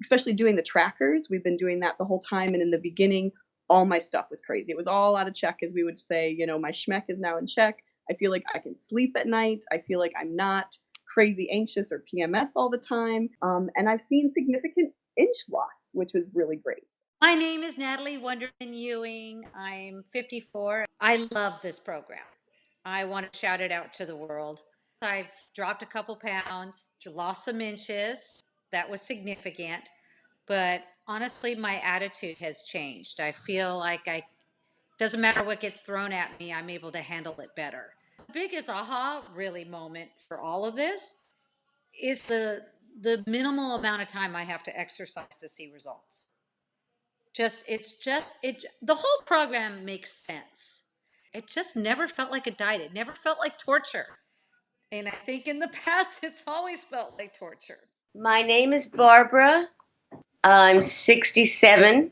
especially doing the trackers. We've been doing that the whole time, and in the beginning, all my stuff was crazy. It was all out of check, as we would say. You know, my schmeck is now in check. I feel like I can sleep at night. I feel like I'm not crazy anxious or PMS all the time, and I've seen significant inch loss, which was really great. My name is Natalie Wonderman Ewing. I'm 54. I love this program. I want to shout it out to the world. I've dropped a couple pounds, lost some inches. That was significant. But honestly, my attitude has changed. I feel like doesn't matter what gets thrown at me, I'm able to handle it better. The biggest aha really moment for all of this is the minimal amount of time I have to exercise to see results. The whole program makes sense. It just never felt like a diet. It never felt like torture. And I think in the past, it's always felt like torture. My name is Barbara. I'm 67.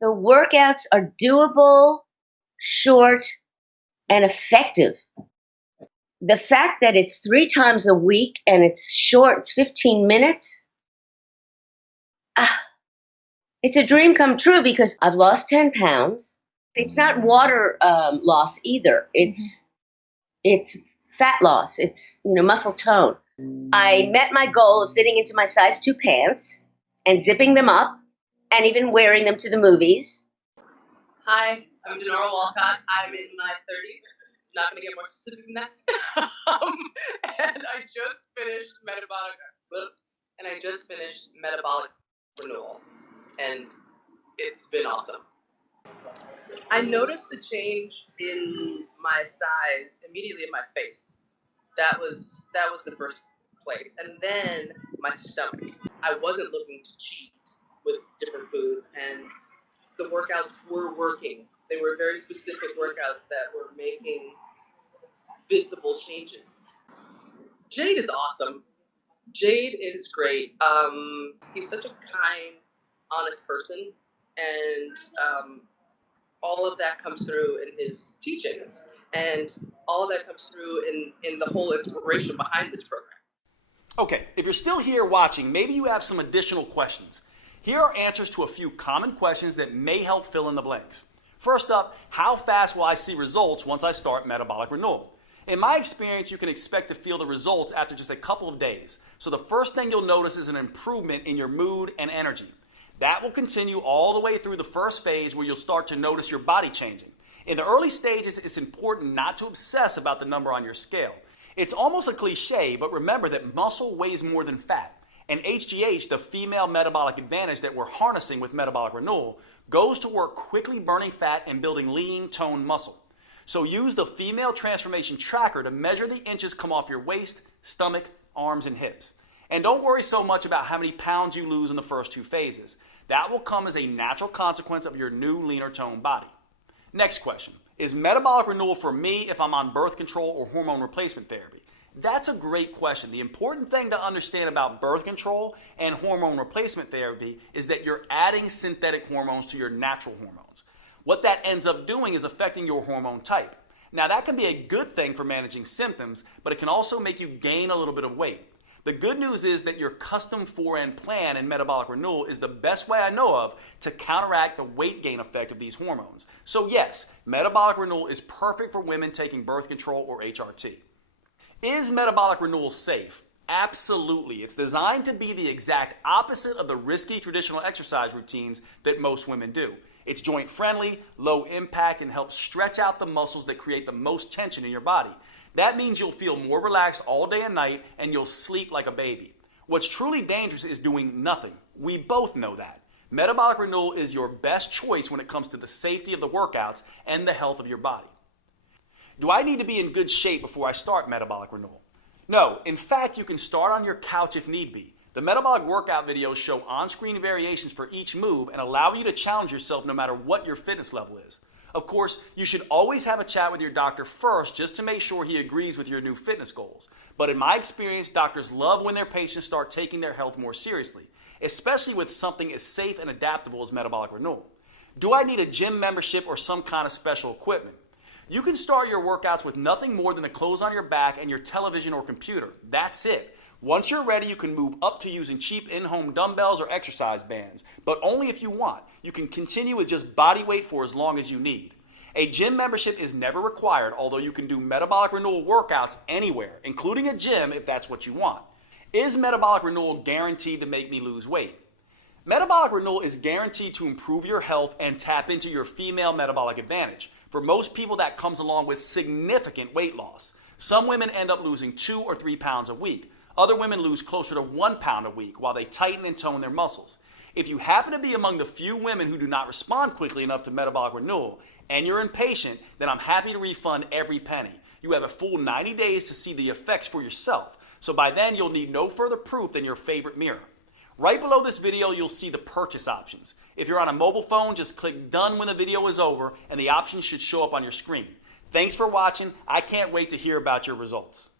The workouts are doable, short, and effective. The fact that it's 3 times a week and it's short, it's 15 minutes. It's a dream come true because I've lost 10 pounds. It's not water loss either. It's fat loss. It's, muscle tone. I met my goal of fitting into my size 2 pants and zipping them up and even wearing them to the movies. Hi, I'm Denora Walcott. I'm in my 30s. Not going to get more specific than that. And I just finished metabolic renewal. And it's been awesome. I noticed the change in my size immediately in my face. That was the first place. And then my stomach. I wasn't looking to cheat with different foods, and the workouts were working. They were very specific workouts that were making visible changes. Jade is awesome. Jade is great. He's such a kind, honest person, and all of that comes through in his teachings, and all of that comes through in the whole inspiration behind this program. Okay, if you're still here watching, maybe you have some additional questions. Here are answers to a few common questions that may help fill in the blanks. First up, how fast will I see results once I start metabolic renewal? In my experience, you can expect to feel the results after just a couple of days. So the first thing you'll notice is an improvement in your mood and energy. That will continue all the way through the first phase where you'll start to notice your body changing. In the early stages, it's important not to obsess about the number on your scale. It's almost a cliche, but remember that muscle weighs more than fat. And HGH, the female metabolic advantage that we're harnessing with metabolic renewal, goes to work quickly burning fat and building lean, toned muscle. So use the female transformation tracker to measure the inches come off your waist, stomach, arms, and hips. And don't worry so much about how many pounds you lose in the first two phases. That will come as a natural consequence of your new leaner toned body. Next question. Is metabolic renewal for me if I'm on birth control or hormone replacement therapy? That's a great question. The important thing to understand about birth control and hormone replacement therapy is that you're adding synthetic hormones to your natural hormones. What that ends up doing is affecting your hormone type. Now, that can be a good thing for managing symptoms, but it can also make you gain a little bit of weight. The good news is that your custom 4N plan in metabolic renewal is the best way I know of to counteract the weight gain effect of these hormones. So yes, metabolic renewal is perfect for women taking birth control or HRT. Is metabolic renewal safe? Absolutely. It's designed to be the exact opposite of the risky traditional exercise routines that most women do. It's joint friendly, low impact, and helps stretch out the muscles that create the most tension in your body. That means you'll feel more relaxed all day and night, and you'll sleep like a baby. What's truly dangerous is doing nothing. We both know that. Metabolic renewal is your best choice when it comes to the safety of the workouts and the health of your body. Do I need to be in good shape before I start metabolic renewal? No, in fact, you can start on your couch if need be. The metabolic workout videos show on-screen variations for each move and allow you to challenge yourself no matter what your fitness level is. Of course, you should always have a chat with your doctor first just to make sure he agrees with your new fitness goals. But in my experience, doctors love when their patients start taking their health more seriously, especially with something as safe and adaptable as metabolic renewal. Do I need a gym membership or some kind of special equipment? You can start your workouts with nothing more than the clothes on your back and your television or computer. That's it. Once you're ready, you can move up to using cheap in-home dumbbells or exercise bands, but only if you want. You can continue with just body weight for as long as you need. A gym membership is never required, although you can do metabolic renewal workouts anywhere, including a gym if that's what you want. Is metabolic renewal guaranteed to make me lose weight? Metabolic renewal is guaranteed to improve your health and tap into your female metabolic advantage. For most people, that comes along with significant weight loss. Some women end up losing 2 or 3 pounds a week. Other women lose closer to 1 pound a week while they tighten and tone their muscles. If you happen to be among the few women who do not respond quickly enough to metabolic renewal and you're impatient, then I'm happy to refund every penny. You have a full 90 days to see the effects for yourself. So by then, you'll need no further proof than your favorite mirror. Right below this video, you'll see the purchase options. If you're on a mobile phone, just click done when the video is over and the options should show up on your screen. Thanks for watching. I can't wait to hear about your results.